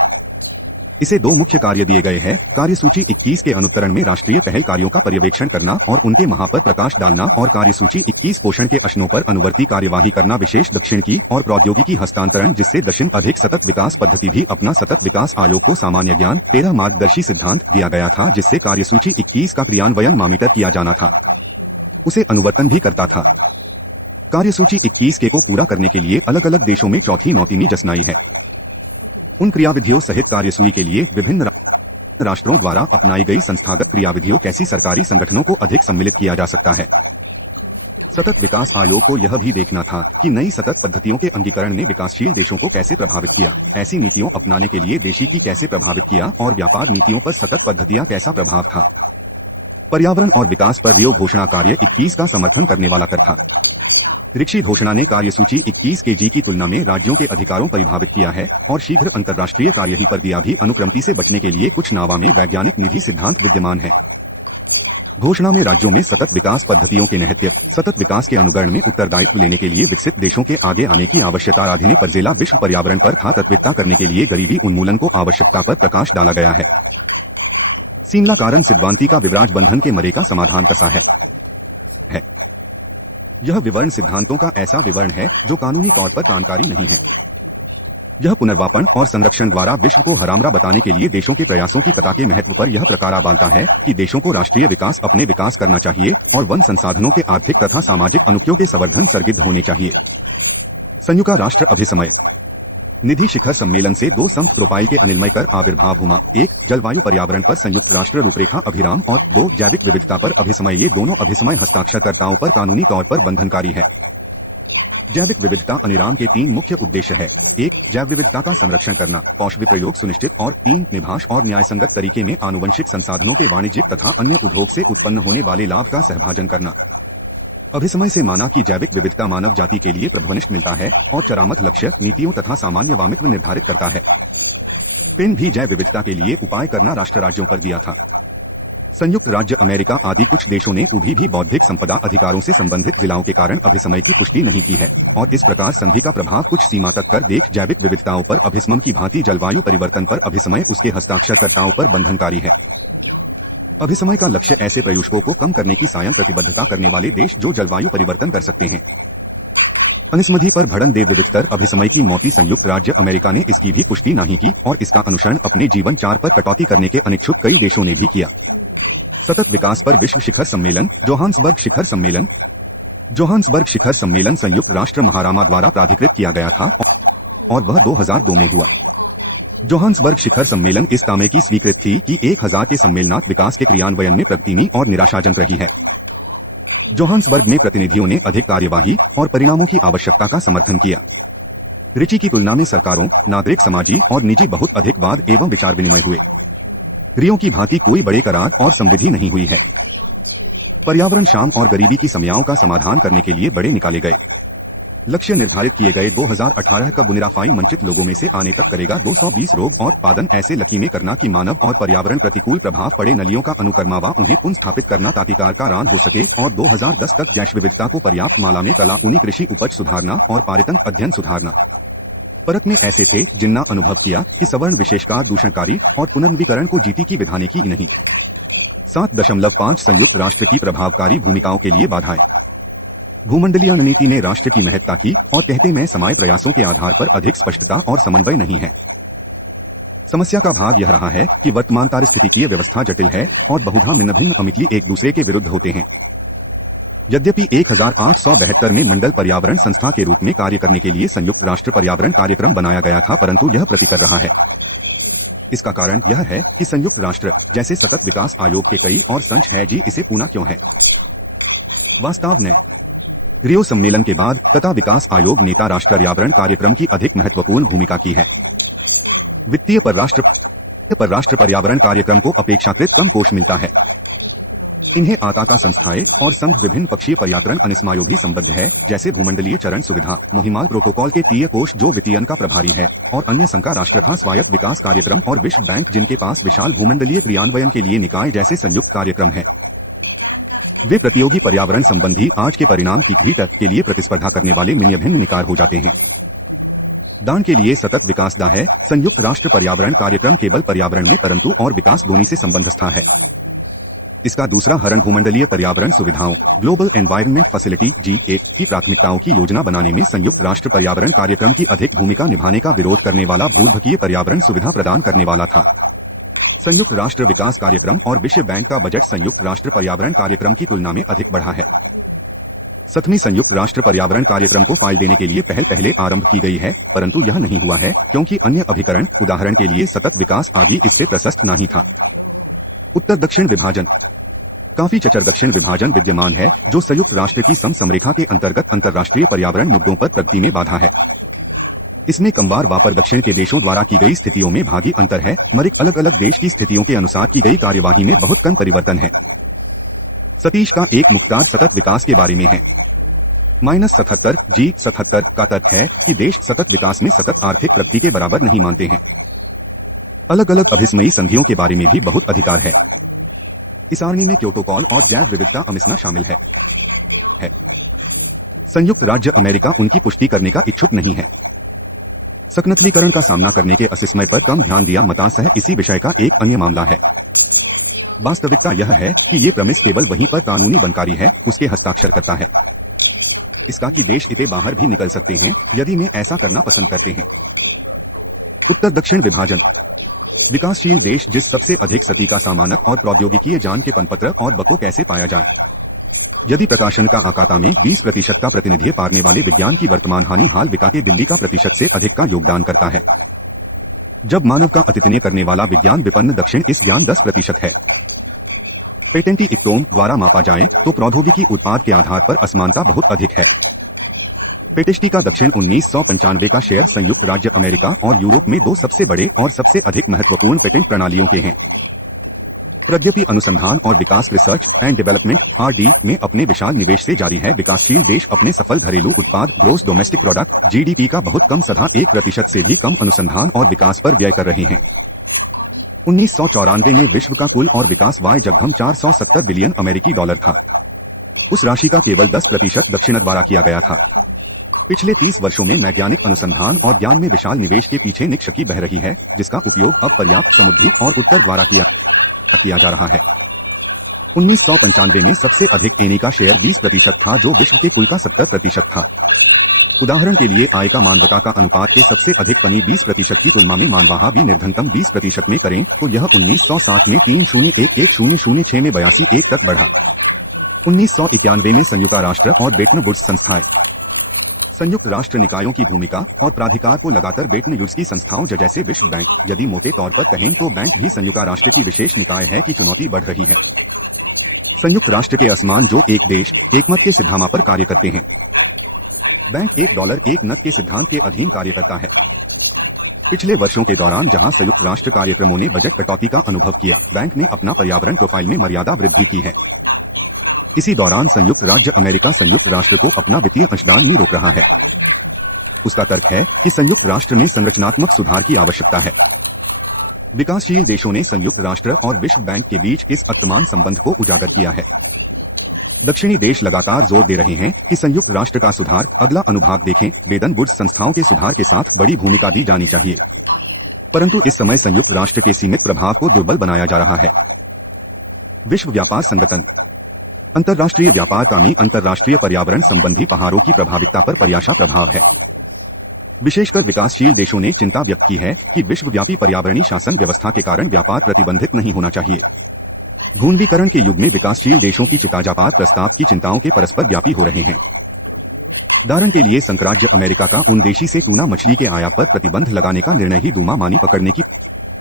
इसे 2 मुख्य कार्य दिए गए हैं। कार्यसूची 21 के अनुत्तरण में राष्ट्रीय पहल कार्यों का पर्यवेक्षण करना और उनके महा पर प्रकाश डालना, और कार्यसूची 21 पोषण के अशनों पर अनुवर्ती कार्यवाही करना, विशेष दक्षिण की और प्रौद्योगिकी हस्तांतरण, जिससे दक्षिण अधिक सतत विकास पद्धति भी अपना सतत विकास आयोग को सामान्य ज्ञान 13 मार्गदर्शी सिद्धांत दिया गया था, जिससे कार्यसूची 21 का क्रियान्वयन मॉनिटर किया जाना था, उसे अनुवर्तन भी करता था। कार्यसूची 21 के को पूरा करने के लिए अलग अलग देशों में चौथी नौतीनी जसनाई है। उन क्रियाविधियों सहित कार्यसूची के लिए विभिन्न राष्ट्रों द्वारा अपनाई गई संस्थागत क्रियाविधियों कैसी सरकारी संगठनों को अधिक सम्मिलित किया जा सकता है। सतत विकास आयोग को यह भी देखना था कि नई सतत पद्धतियों के अंगीकरण ने विकासशील देशों को कैसे प्रभावित किया, ऐसी नीतियों अपनाने के लिए देशी की कैसे प्रभावित किया, और व्यापार नीतियों पर सतत पद्धतियां कैसा प्रभाव था। पर्यावरण और विकास पर रियो घोषणा कार्य 21 का समर्थन करने वाला कर था। ऋषि घोषणा ने कार्यसूची 21 के जी की तुलना में राज्यों के अधिकारों परिभावित किया है, और शीघ्र अंतर्राष्ट्रीय कार्य ही पर दिया भी अनुक्रमति से बचने के लिए कुछ नावा में वैज्ञानिक निधि सिद्धांत विद्यमान है। घोषणा में राज्यों में सतत विकास पद्धतियों के निहित्य सतत विकास के अनुगरण में उत्तरदायित्व लेने के लिए विकसित देशों के आगे आने की आवश्यकता राधिने पर जिला विश्व पर्यावरण पर था तत्विकता करने के लिए गरीबी उन्मूलन को आवश्यकता पर प्रकाश डाला गया है। सिमला कारण सिद्धांति का विवराज बंधन के मरे का समाधान कसा है। यह विवरण सिद्धांतों का ऐसा विवरण है जो कानूनी तौर पर कानकारी नहीं है। यह पुनर्वापन और संरक्षण द्वारा विश्व को हरामरा बताने के लिए देशों के प्रयासों की कथा के महत्व पर यह प्रकारा बालता है कि देशों को राष्ट्रीय विकास अपने विकास करना चाहिए और वन संसाधनों के आर्थिक तथा सामाजिक अनुक्यों के संवर्धन सर्गिद्ध होने चाहिए। संयुक्त राष्ट्र अभिसमय निधि शिखर सम्मेलन से 2 संत प्रोपाई के अनिलमय कर आविर्भाव हुआ। 1 जलवायु पर्यावरण पर संयुक्त राष्ट्र रूपरेखा अभिराम और 2 जैविक विविधता पर अभिसमय। ये दोनों अभिसमय हस्ताक्षरकर्ताओं पर कानूनी तौर पर बंधनकारी है। जैविक विविधता अनिराम के 3 मुख्य उद्देश्य है। 1 जैव विविधता का संरक्षण करना, पौष्टिक प्रयोग सुनिश्चित, और 3 निभाष और न्यायसंगत तरीके में आनुवंशिक संसाधनों के वाणिज्यिक तथा अन्य उद्योग से उत्पन्न होने वाले लाभ का सहभाजन करना। अभिसमय से माना कि जैविक विविधता मानव जाति के लिए प्रभुनिष्ठ मिलता है और चरामत लक्ष्य, नीतियों तथा सामान्य वामित्व निर्धारित करता है। पिन भी जैव विविधता के लिए उपाय करना राष्ट्र राज्यों पर दिया था। संयुक्त राज्य अमेरिका आदि कुछ देशों ने अभी भी बौद्धिक संपदा अधिकारों से संबंधित जिलाओं के कारण अभिसमय की पुष्टि नहीं की है, और इस प्रकार संधि का प्रभाव कुछ सीमा तक कर देख जैविक विविधताओं पर अभिसमन की भांति जलवायु परिवर्तन पर अभिसमय उसके हस्ताक्षरकर्ताओं पर बंधनकारी है। अभिसमय का लक्ष्य ऐसे प्रयुष्कों को कम करने की सायं प्रतिबद्धता करने वाले देश जो जलवायु परिवर्तन कर सकते हैं। अनुस्मधि पर भड़न देव विविधकर अभिसमय की मौती संयुक्त राज्य अमेरिका ने इसकी भी पुष्टि नहीं की, और इसका अनुसरण अपने जीवन 4 पर कटौती करने के अनिच्छुक कई देशों ने भी किया। सतत विकास पर विश्व शिखर सम्मेलन जोहान्सबर्ग शिखर सम्मेलन। जोहान्सबर्ग शिखर सम्मेलन संयुक्त राष्ट्र महारामा द्वारा प्राधिकृत किया गया था और वह 2002 में हुआ। जोहान्सबर्ग शिखर सम्मेलन इस तामे की स्वीकृत थी कि 1000 के सम्मेलनात् विकास के क्रियान्वयन में प्रगतिनी और निराशाजनक रही है। जोहान्सबर्ग में प्रतिनिधियों ने अधिक कार्यवाही और परिणामों की आवश्यकता का समर्थन किया। रिची की तुलना में सरकारों, नागरिक समाजी और निजी बहुत अधिक वाद एवं विचार विनिमय हुए। रियो की भांति कोई बड़े करार और संविधि नहीं हुई है। पर्यावरण, शाम और गरीबी की समस्याओं का समाधान करने के लिए बड़े निकाले गए, लक्ष्य निर्धारित किए गए 2018 का बुनिराफाई वंचित लोगों में से आने तक करेगा 220 रोग और उत्पादन ऐसे लकीमें करना कि मानव और पर्यावरण प्रतिकूल प्रभाव पड़े नलियों का अनुकर्मा उन्हें पुनः करना ताकि कारकारान हो सके और 2010 तक जैव विविधता को पर्याप्त माला में कला उन्हीं कृषि उपज सुधारना और पारितंत्र अध्ययन सुधारना। परत में ऐसे थे जिन्ना अनुभव किया कि सवर्ण विशेषकार दूषणकारी और पुनर्नवीकरण को जीती की विधाने की नहीं। 7.5 संयुक्त राष्ट्र की प्रभावकारी भूमिकाओं के लिए बाधाएं। भूमंडलीय नीति ने राष्ट्र की महत्ता की और कहते में समाये प्रयासों के आधार पर अधिक स्पष्टता और समन्वय नहीं है। समस्या का भाग यह रहा है कि वर्तमान पारिस्थितिकीय व्यवस्था जटिल है और बहुधा भिन्न भिन्न अमिकली एक दूसरे के विरुद्ध होते हैं। यद्यपि 1872 में मंडल पर्यावरण संस्था के रूप में कार्य करने के लिए संयुक्त राष्ट्र पर्यावरण कार्यक्रम बनाया गया था, परंतु यह प्रति कर रहा है। इसका कारण यह है कि संयुक्त राष्ट्र जैसे सतत विकास आयोग के कई और संच है जी इसे पूना क्यों है। वास्तव में रियो सम्मेलन के बाद तथा विकास आयोग नेता राष्ट्र पर्यावरण कार्यक्रम की अधिक महत्वपूर्ण भूमिका की है। वित्तीय पर राष्ट्र पर्यावरण कार्यक्रम को अपेक्षाकृत कम कोष मिलता है। इन्हें आताका संस्थाएं और संघ विभिन्न पक्षीय पर्यावरण अनिस्मायो भी संबद्ध है, जैसे भूमंडलीय चरण सुविधा मुहिमाल प्रोटोकॉल के तीय कोष जो वित्तीयन का प्रभारी है और अन्य संघ का राष्ट्र था स्वायत्त विकास कार्यक्रम और विश्व बैंक जिनके पास विशाल भूमंडलीय क्रियान्वयन के लिए निकाय जैसे संयुक्त कार्यक्रम है। वे प्रतियोगी पर्यावरण संबंधी आज के परिणाम की भी के लिए प्रतिस्पर्धा करने वाले भिन्न निकाय हो जाते हैं। दान के लिए सतत विकास दा है। संयुक्त राष्ट्र पर्यावरण कार्यक्रम केवल पर्यावरण में परंतु और विकास दोनों से संबंधस्था है। इसका दूसरा हरण भूमंडलीय पर्यावरण सुविधाओं ग्लोबल एनवायरनमेंट फैसिलिटी GF की प्राथमिकताओं की योजना बनाने में संयुक्त राष्ट्र पर्यावरण कार्यक्रम की अधिक भूमिका निभाने का विरोध करने वाला भूर्भकीय पर्यावरण सुविधा प्रदान करने वाला था। संयुक्त राष्ट्र विकास कार्यक्रम और विश्व बैंक का बजट संयुक्त राष्ट्र पर्यावरण कार्यक्रम की तुलना में अधिक बढ़ा है। 7वीं संयुक्त राष्ट्र पर्यावरण कार्यक्रम को फाइल देने के लिए पहले आरंभ की गई है, परंतु यह नहीं हुआ है क्योंकि अन्य अभिकरण उदाहरण के लिए सतत विकास आदि इससे प्रशस्त नहीं था। उत्तर दक्षिण विभाजन काफी चचर दक्षिण विभाजन विद्यमान है जो संयुक्त राष्ट्र की समरेखा के अंतर्गत अंतर्राष्ट्रीय पर्यावरण मुद्दों पर प्रगति में बाधा है। इसमें कमवार वापर दक्षिण के देशों द्वारा की गई स्थितियों में भागी अंतर है, मरिक अलग अलग देश की स्थितियों के अनुसार की गई कार्यवाही में बहुत कम परिवर्तन है। सतीश का एक मुख्तार सतत विकास के बारे में है। -77 जी 77 का तर्क है कि देश सतत विकास में सतत आर्थिक प्रगति के बराबर नहीं मानते हैं। अलग अलग अभिस्मयी संधियों के बारे में भी बहुत अधिकार है। इस सारणी में क्योटोकॉल और जैव विविधता अमिस्ना शामिल है। संयुक्त राज्य अमेरिका उनकी पुष्टि करने का इच्छुक नहीं है। सकनथलीकरण का सामना करने के असमय पर कम ध्यान दिया मतासह इसी विषय का एक अन्य मामला है। वास्तविकता यह है कि ये प्रमिस केवल वहीं पर कानूनी बनकारी है उसके हस्ताक्षर करता है। इसका कि देश इते बाहर भी निकल सकते हैं यदि में ऐसा करना पसंद करते हैं। उत्तर दक्षिण विभाजन विकासशील देश जिस सबसे अधिक सती का सामानक और प्रौद्योगिकीय जान के पनपत्र और बको कैसे पाया जाए। यदि प्रकाशन का आकाता में 20% का प्रतिनिधि पारने वाले विज्ञान की वर्तमान हानि हाल विका के दिल्ली का प्रतिशत से अधिक का योगदान करता है, जब मानव का अतिथ्य करने वाला विज्ञान विपन्न दक्षिण इस ज्ञान 10% है। पेटेंटी इक्टोम द्वारा मापा जाए तो प्रौद्योगिकी उत्पाद के आधार पर असमानता बहुत अधिक है। पेटेस्टी का दक्षिण 1995 का शेयर संयुक्त राज्य अमेरिका और यूरोप में दो सबसे बड़े और सबसे अधिक महत्वपूर्ण पेटेंट प्रणालियों के हैं। यद्यपि अनुसंधान और विकास रिसर्च एंड डेवलपमेंट RD में अपने विशाल निवेश से जारी है, विकासशील देश अपने सफल घरेलू उत्पाद ग्रोस डोमेस्टिक प्रोडक्ट GDP का बहुत कम सदा 1% से भी कम अनुसंधान और विकास पर व्यय कर रहे हैं। 1994 में विश्व का कुल और विकास वाय जगधम 470 बिलियन अमेरिकी डॉलर था। उस राशि का केवल 10% दक्षिण द्वारा किया गया था। पिछले 30 वर्षों में वैज्ञानिक अनुसंधान और ज्ञान में विशाल निवेश के पीछे निक्षकी बह रही है, जिसका उपयोग अब पर्याप्त समुद्री और उत्तर द्वारा किया जा रहा है। 1995 में सबसे अधिक एनी का शेयर 20% था जो विश्व के कुल का 70% था। उदाहरण के लिए आय का मानवता का अनुपात के सबसे अधिक पनी 20% की तुलना में मानवाहा भी निर्धनतम 20% में करें तो यह 1960 में 3011006 में 82.1 तक बढ़ा। 1991 में संयुक्त राष्ट्र और ब्रेटन वुड्स संस्थाएं संयुक्त राष्ट्र निकायों की भूमिका और प्राधिकार को लगातार ब्रेटन वुड्स की संस्थाओं जैसे विश्व बैंक, यदि मोटे तौर पर कहें तो बैंक भी संयुक्त राष्ट्र की विशेष निकाय है की चुनौती बढ़ रही है। संयुक्त राष्ट्र के असमान जो एक देश एक मत के सिद्धांत पर कार्य करते हैं। बैंक $1 एक नत के सिद्धांत के अधीन कार्य करता है। पिछले वर्षों के दौरान जहां संयुक्त राष्ट्र कार्यक्रमों ने बजट कटौती का अनुभव किया, बैंक ने अपना पर्यावरण प्रोफाइल में मर्यादा वृद्धि की है। इसी दौरान संयुक्त राज्य अमेरिका संयुक्त राष्ट्र को अपना वित्तीय अंशदान नहीं रोक रहा है। उसका तर्क है कि संयुक्त राष्ट्र में संरचनात्मक सुधार की आवश्यकता है। विकासशील देशों ने संयुक्त राष्ट्र और विश्व बैंक के बीच इस असमान संबंध को उजागर किया है। दक्षिणी देश लगातार जोर दे रहे हैं कि संयुक्त राष्ट्र का सुधार, अगला अनुभाग देखें, ब्रेटन वुड्स संस्थाओं के सुधार के साथ बड़ी भूमिका दी जानी चाहिए। परंतु इस समय संयुक्त राष्ट्र के सीमित प्रभाव को दुर्बल बनाया जा रहा है। विश्व व्यापार संगठन अंतर्राष्ट्रीय व्यापार कामी अंतर्राष्ट्रीय पर्यावरण संबंधी पहाड़ों की प्रभाविता पर पर्याशा प्रभाव है। विशेषकर विकासशील देशों ने चिंता व्यक्त की है कि विश्वव्यापी पर्यावरणीय शासन व्यवस्था के कारण व्यापार प्रतिबंधित नहीं होना चाहिए। भूनवीकरण के युग में विकासशील देशों की चिताजापात प्रस्ताव की चिंताओं के परस्पर व्यापी हो रहे हैं। उदाहरण के लिए संघराज्य अमेरिका का उन देशी से टूना मछली के आयात पर प्रतिबंध लगाने का निर्णय ही दूमा मानी पकड़ने की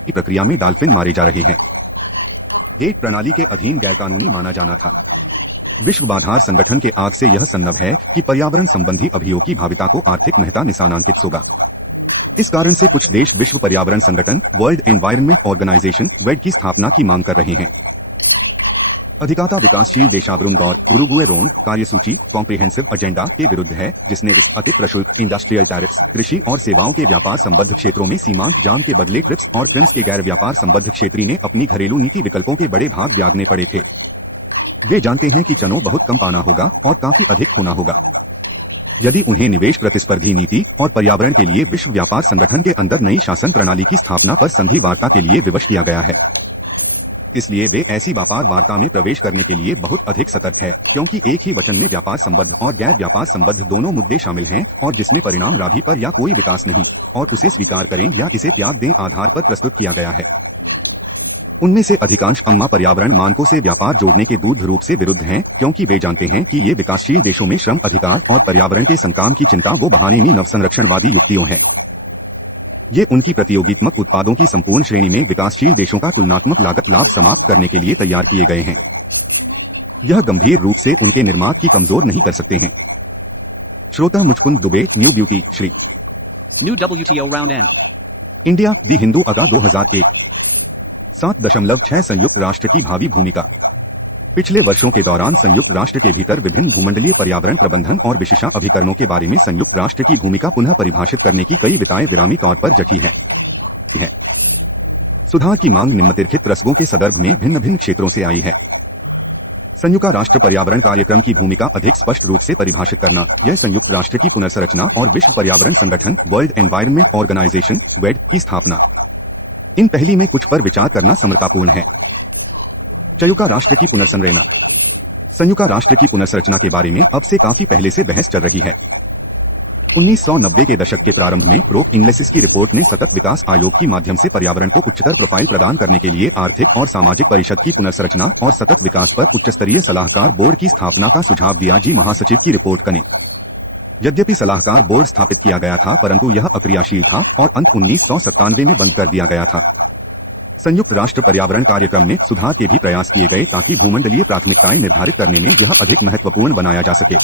प्रक्रिया में डॉल्फिन मारे जा रहे हैं। गेट प्रणाली के अधीन गैरकानूनी माना जाना था। विश्व बाधार संगठन के आग से यह संभव है कि पर्यावरण संबंधी अभियोग की भाविता को आर्थिक महत्व निशानांकित होगा। इस कारण से कुछ देश विश्व पर्यावरण संगठन वर्ल्ड एनवायरनमेंट ऑर्गेनाइजेशन वेड की स्थापना की मांग कर रहे हैं। अधिकाता विकासशील देशावरुण दौर उरुग्वे रोन कार्यसूची कॉम्प्रिहेंसिव एजेंडा के विरुद्ध है, जिसने उस अति प्रशुल्क इंडस्ट्रियल टैरिफ्स, कृषि और सेवाओं के व्यापार संबद्ध क्षेत्रों में सीमांत जाम के बदले ट्रिप्स और क्रिम्स के गैर व्यापार संबद्ध क्षेत्रीय ने अपनी घरेलू नीति विकल्पों के बड़े भाग त्यागने पड़े थे। वे जानते हैं कि चनो बहुत कम पाना होगा और काफी अधिक खोना होगा यदि उन्हें निवेश प्रतिस्पर्धी नीति और पर्यावरण के लिए विश्व व्यापार संगठन के अंदर नई शासन प्रणाली की स्थापना पर संधि वार्ता के लिए विवश किया गया है। इसलिए वे ऐसी व्यापार वार्ता में प्रवेश करने के लिए बहुत अधिक सतर्क है, क्योंकि एक ही वचन में व्यापार संबद्ध और गैर व्यापार संबद्ध दोनों मुद्दे शामिल हैं और जिसमें परिणाम राभी पर या कोई विकास नहीं और उसे स्वीकार करें या इसे त्याग दें आधार पर प्रस्तुत किया गया है। उनमें से अधिकांश अम्मा पर्यावरण मानकों से व्यापार जोड़ने के दूध रूप से विरुद्ध हैं, क्योंकि वे जानते हैं कि ये विकासशील देशों में श्रम अधिकार और पर्यावरण के संकाम की चिंता वो बहाने में नवसंरक्षणवादी युक्तियों है। ये उनकी प्रतियोगित्मक उत्पादों की संपूर्ण श्रेणी में विकासशील देशों का तुलनात्मक लागत लाभ समाप्त करने के लिए तैयार किए गए हैं। यह गंभीर रूप से उनके निर्माण की कमजोर नहीं कर सकते हैं। श्रोता Muchkund Dubey, new beauty, Shri New WTO Round N. India, the Hindu अगा 2001। 7.6 संयुक्त राष्ट्र की भावी भूमिका। पिछले वर्षों के दौरान संयुक्त राष्ट्र के भीतर विभिन्न भूमंडलीय पर्यावरण प्रबंधन और विशिष्ट अभिकरणों के बारे में संयुक्त राष्ट्र की भूमिका पुनः परिभाषित करने की कई विताएं विरामी तौर पर जची है। सुधार की मांग निम्नलिखित प्रसंगों के संदर्भ में भिन्न भिन्न क्षेत्रों से आई है। संयुक्त राष्ट्र पर्यावरण कार्यक्रम की भूमिका अधिक स्पष्ट रूप से परिभाषित करना। यह संयुक्त राष्ट्र की पुनर्संरचना और विश्व पर्यावरण संगठन वर्ल्ड एनवायरनमेंट ऑर्गेनाइजेशन वेड की स्थापना। इन पहली में कुछ पर विचार करना समर्थपूर्ण है। संयुक्त राष्ट्र की पुनर्संरचना। संयुक्त राष्ट्र की पुनर्संरचना के बारे में अब से काफी पहले से बहस चल रही है। 1990 के दशक के प्रारंभ में ब्रोक इंग्लिसिस की रिपोर्ट ने सतत विकास आयोग की माध्यम से पर्यावरण को उच्चतर प्रोफाइल प्रदान करने के लिए आर्थिक और सामाजिक परिषद की पुनर्संरचना और सतत विकास पर उच्चस्तरीय सलाहकार बोर्ड की स्थापना का सुझाव दिया। जी महासचिव की रिपोर्ट कने। यद्यपि सलाहकार बोर्ड स्थापित किया गया था, परंतु यह अक्रियाशील था और अंत 1997 में बंद कर दिया गया था। संयुक्त राष्ट्र पर्यावरण कार्यक्रम में सुधार के भी प्रयास किए गए ताकि भूमंडलीय प्राथमिकताएं निर्धारित करने में यह अधिक महत्वपूर्ण बनाया जा सके,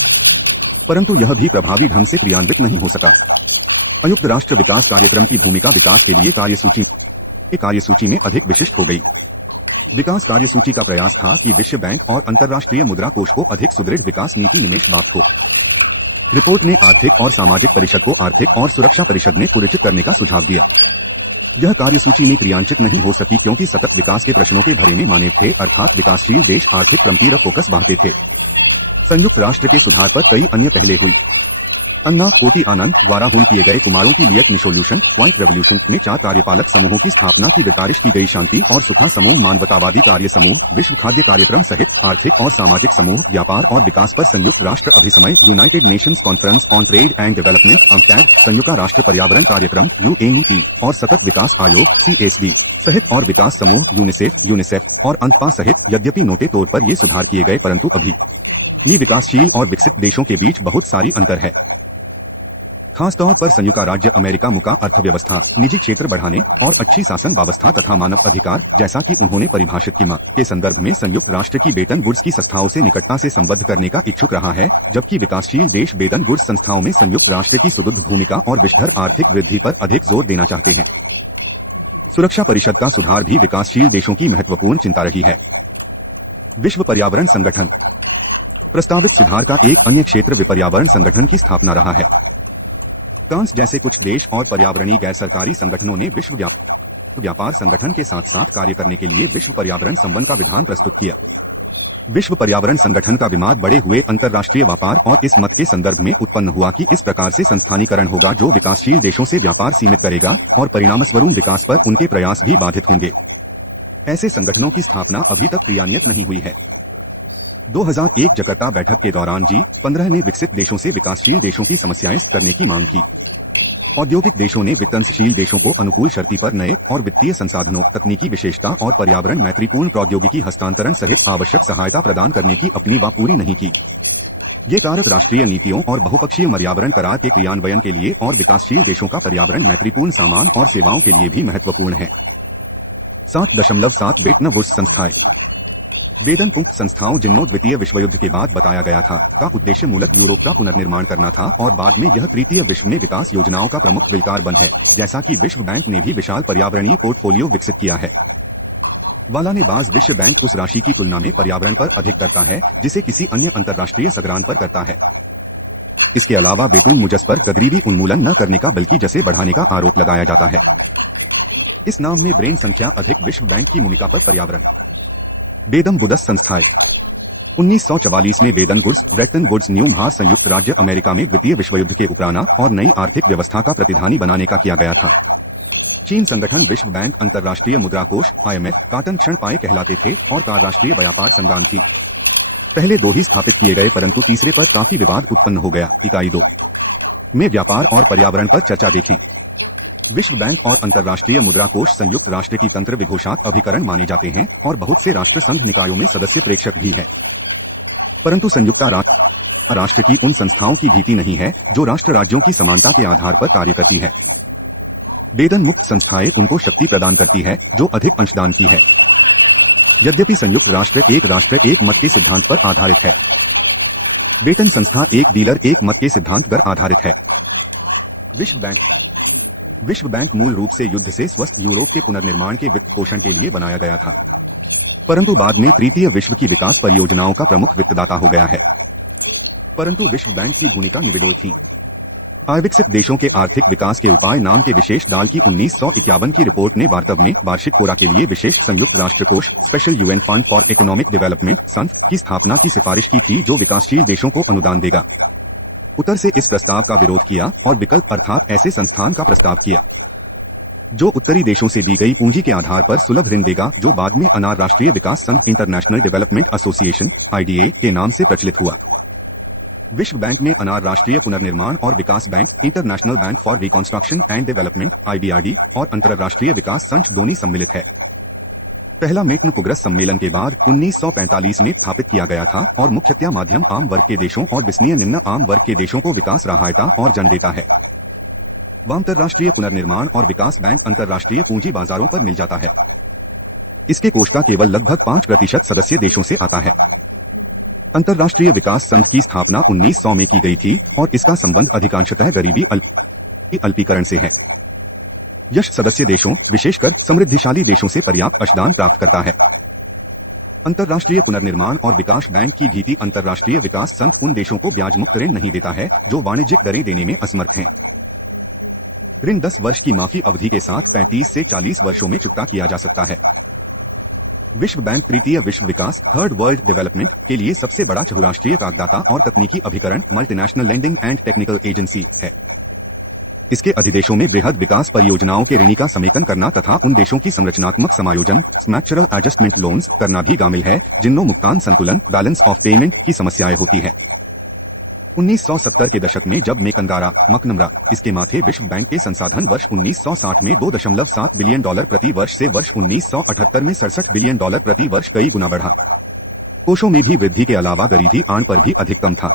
परंतु यह भी प्रभावी ढंग से क्रियान्वित नहीं हो सका। संयुक्त राष्ट्र विकास कार्यक्रम की भूमिका विकास के लिए कार्यसूची में अधिक विशिष्ट हो गई। विकास कार्यसूची का प्रयास था कि विश्व बैंक और अंतर्राष्ट्रीय मुद्रा कोष को अधिक सुदृढ़ विकास नीति निवेश प्राप्त हो। रिपोर्ट ने आर्थिक और सामाजिक परिषद को आर्थिक और सुरक्षा परिषद में पुनर्चित करने का सुझाव दिया। यह कार्यसूची में क्रियान्वित नहीं हो सकी क्योंकि सतत विकास के प्रश्नों के भरे में मानव थे, अर्थात विकासशील देश आर्थिक प्रगति पर फोकस बांधते थे। संयुक्त राष्ट्र के सुधार पर कई अन्य पहले हुई। अन्ना कोटि आनंद द्वारा हुन किए गए कुमारों की लियक निशोल्यूशन क्वाइट रेवोल्यूशन में 4 कार्यपालक समूहों की स्थापना की विकारिश की गई। शांति और सुखा समूह, मानवतावादी कार्य समूह, विश्व खाद्य कार्यक्रम सहित आर्थिक और सामाजिक समूह, व्यापार और विकास पर संयुक्त राष्ट्र अभिसमय, United Nations conference on trade and development UNCTAD, संयुक्त राष्ट्र पर्यावरण कार्यक्रम UNEP और सतत विकास आयोग CSD सहित और विकास समूह यूनिसेफ और UNFPA सहित। यद्यपि मोटे तौर पर ये सुधार किए गए, परंतु अभी भी विकासशील और विकसित देशों के बीच बहुत सारी अंतर है। खासतौर पर संयुक्त राज्य अमेरिका मुका अर्थव्यवस्था, निजी क्षेत्र बढ़ाने और अच्छी शासन व्यवस्था तथा मानव अधिकार, जैसा कि उन्होंने परिभाषित किया, के संदर्भ में संयुक्त राष्ट्र की ब्रेटन वुड्स की संस्थाओं से निकटता से संबद्ध करने का इच्छुक रहा है, जबकि विकासशील देश ब्रेटन वुड्स संस्थाओं में संयुक्त राष्ट्र की सुदृढ़ भूमिका और विश्व आर्थिक वृद्धि पर अधिक जोर देना चाहते हैं। सुरक्षा परिषद का सुधार भी विकासशील देशों की महत्वपूर्ण चिंता रही है। विश्व पर्यावरण संगठन। प्रस्तावित सुधार का एक अन्य क्षेत्र विश्व पर्यावरण संगठन की स्थापना रहा है। कांस जैसे कुछ देश और पर्यावरणीय गैर सरकारी संगठनों ने विश्व व्यापार संगठन के साथ साथ कार्य करने के लिए विश्व पर्यावरण संबंध का विधान प्रस्तुत किया। विश्व पर्यावरण संगठन का विवाद बड़े हुए अंतर्राष्ट्रीय व्यापार और इस मत के संदर्भ में उत्पन्न हुआ कि इस प्रकार से संस्थानीकरण होगा जो विकासशील देशों से व्यापार सीमित करेगा और परिणामस्वरूप विकास पर उनके प्रयास भी बाधित होंगे। ऐसे संगठनों की स्थापना अभी तक क्रियान्वित नहीं हुई है। 2001 जकार्ता बैठक के दौरान G15 ने विकसित देशों से विकासशील देशों की समस्याएं करने की मांग की। औद्योगिक देशों ने विकसनशील देशों को अनुकूल शर्ती पर नए और वित्तीय संसाधनों, तकनीकी विशेषता और पर्यावरण मैत्रीपूर्ण प्रौद्योगिकी हस्तांतरण सहित आवश्यक सहायता प्रदान करने की अपनी वाह पूरी नहीं की। ये कारक राष्ट्रीय नीतियों और बहुपक्षीय पर्यावरण करार के क्रियान्वयन के लिए और विकासशील देशों का पर्यावरण मैत्रीपूर्ण सामान और सेवाओं के लिए भी महत्वपूर्ण है। 7.7 वेतन वुड्स संस्थाएं। वेतन संस्थाओं जिन्हों द्वितीय विश्व युद्ध के बाद बताया गया था का उद्देश्य मूलत यूरोप का पुनर्निर्माण करना था और बाद में यह तृतीय विश्व में विकास योजनाओं का प्रमुख विलकार बन है, जैसा कि विश्व बैंक ने भी विशाल पर्यावरणीय पोर्टफोलियो विकसित किया है। वाला ने बाज विश्व बैंक उस राशि की तुलना में पर्यावरण पर अधिक करता है जिसे किसी अन्य अंतर्राष्ट्रीय संग्राम पर करता है। इसके अलावा बेतुन मुजस पर गरीबी उन्मूलन न करने का बल्कि जैसे बढ़ाने का आरोप लगाया जाता है। इस नाम में ब्रेन संख्या अधिक विश्व बैंक की भूमिका पर पर्यावरण। वेतन वुड्स संस्थाएं। 1944 में वेतन ब्रेटन वुड्स न्यू हार संयुक्त राज्य अमेरिका में द्वितीय विश्व युद्ध के उपराना और नई आर्थिक व्यवस्था का प्रतिधानी बनाने का किया गया था। चीन संगठन विश्व बैंक, अंतर्राष्ट्रीय मुद्रा कोष IMF काटन क्षण पाए कहलाते थे और राष्ट्रीय व्यापार संगठन थी। पहले दो ही स्थापित किए गए परंतु तीसरे पर काफी विवाद उत्पन्न हो गया। इकाई 2 में व्यापार और पर्यावरण पर चर्चा देखें। विश्व बैंक और अंतर्राष्ट्रीय मुद्रा कोष संयुक्त राष्ट्र की तंत्र विघोषात अभिकरण माने जाते हैं और बहुत से राष्ट्र संघ निकायों में सदस्य प्रेक्षक भी है, परंतु संयुक्त राष्ट्र की उन संस्थाओं की भीति नहीं है जो राष्ट्र राज्यों की समानता के आधार पर कार्य करती है। वेतन मुक्त संस्थाएं उनको शक्ति प्रदान करती है जो अधिक अंशदान की है। यद्यपि संयुक्त राष्ट्र एक मत के सिद्धांत पर आधारित है, वेतन संस्था एक डीलर एक मत के सिद्धांत पर आधारित है। विश्व बैंक मूल रूप से युद्ध से स्वस्थ यूरोप के पुनर्निर्माण के वित्त पोषण के लिए बनाया गया था, परंतु बाद में तृतीय विश्व की विकास परियोजनाओं का प्रमुख वित्तदाता हो गया है। परंतु विश्व बैंक की भूमिका निर्विरोध थी। अविकसित देशों के आर्थिक विकास के उपाय नाम के विशेष दाल की 1951 की रिपोर्ट ने वास्तव में वार्षिक कोरा के लिए विशेष संयुक्त राष्ट्र कोष special UN fund for economic development संस्थ की स्थापना की सिफारिश की थी जो विकासशील देशों को अनुदान देगा। उत्तर से इस प्रस्ताव का विरोध किया और विकल्प अर्थात ऐसे संस्थान का प्रस्ताव किया जो उत्तरी देशों से दी गई पूंजी के आधार पर सुलभ ऋण देगा, जो बाद में अनाराष्ट्रीय विकास संघ इंटरनेशनल डेवलपमेंट एसोसिएशन IDA के नाम से प्रचलित हुआ। विश्व बैंक में अनाराष्ट्रीय पुनर्निर्माण और विकास bank, international bank for reconstruction and development IBRD और अंतर्राष्ट्रीय विकास संघ दोनों सम्मिलित है। पहला मेटन पुग्रस सम्मेलन के बाद 1945 में स्थापित किया गया था और मुख्यतः मध्यम आम वर्ग के देशों और विस्नीय निम्न आम वर्ग के देशों को विकास सहायता और जन देता है। अंतर्राष्ट्रीय पुनर्निर्माण और विकास बैंक अंतर्राष्ट्रीय पूंजी बाजारों पर मिल जाता है। इसके कोष का केवल लगभग 5% सदस्य देशों से आता है। अंतर्राष्ट्रीय विकास संघ की स्थापना 1900 में की गई थी और इसका संबंध अधिकांशतः गरीबी अल्पीकरण से है। यश सदस्य देशों, विशेषकर समृद्धिशाली देशों से पर्याप्त अंशदान प्राप्त करता है। अंतर्राष्ट्रीय पुनर्निर्माण और विकास बैंक की भीति अंतर्राष्ट्रीय विकास संघ उन देशों को ब्याज मुक्त ऋण नहीं देता है जो वाणिज्यिक दरें देने में असमर्थ हैं। ऋण 10 वर्ष की माफी अवधि के साथ 35 से 40 वर्षों में चुकता किया जा सकता है। विश्व बैंक तृतीय विश्व विकास थर्ड वर्ल्ड डेवलपमेंट के लिए सबसे बड़ा बहुराष्ट्रीय कागदाता और तकनीकी अभिकरण multinational lending and technical agency है। इसके अधिदेशों में बृहद विकास परियोजनाओं के ऋणी का समेकन करना तथा उन देशों की संरचनात्मक समायोजन स्ट्रक्चरल एडजस्टमेंट लोन्स करना भी शामिल है जिनमें भुगतान संतुलन बैलेंस ऑफ पेमेंट की समस्याएं होती है। 1970 के दशक में जब मैकनमारा इसके माथे विश्व बैंक के संसाधन वर्ष 1960 में $2.7 बिलियन प्रति वर्ष से वर्ष 1978 में $67 बिलियन प्रति वर्ष कई गुना बढ़ा। कोषों में भी वृद्धि के अलावा गरीबी आन पर भी अधिकतम था।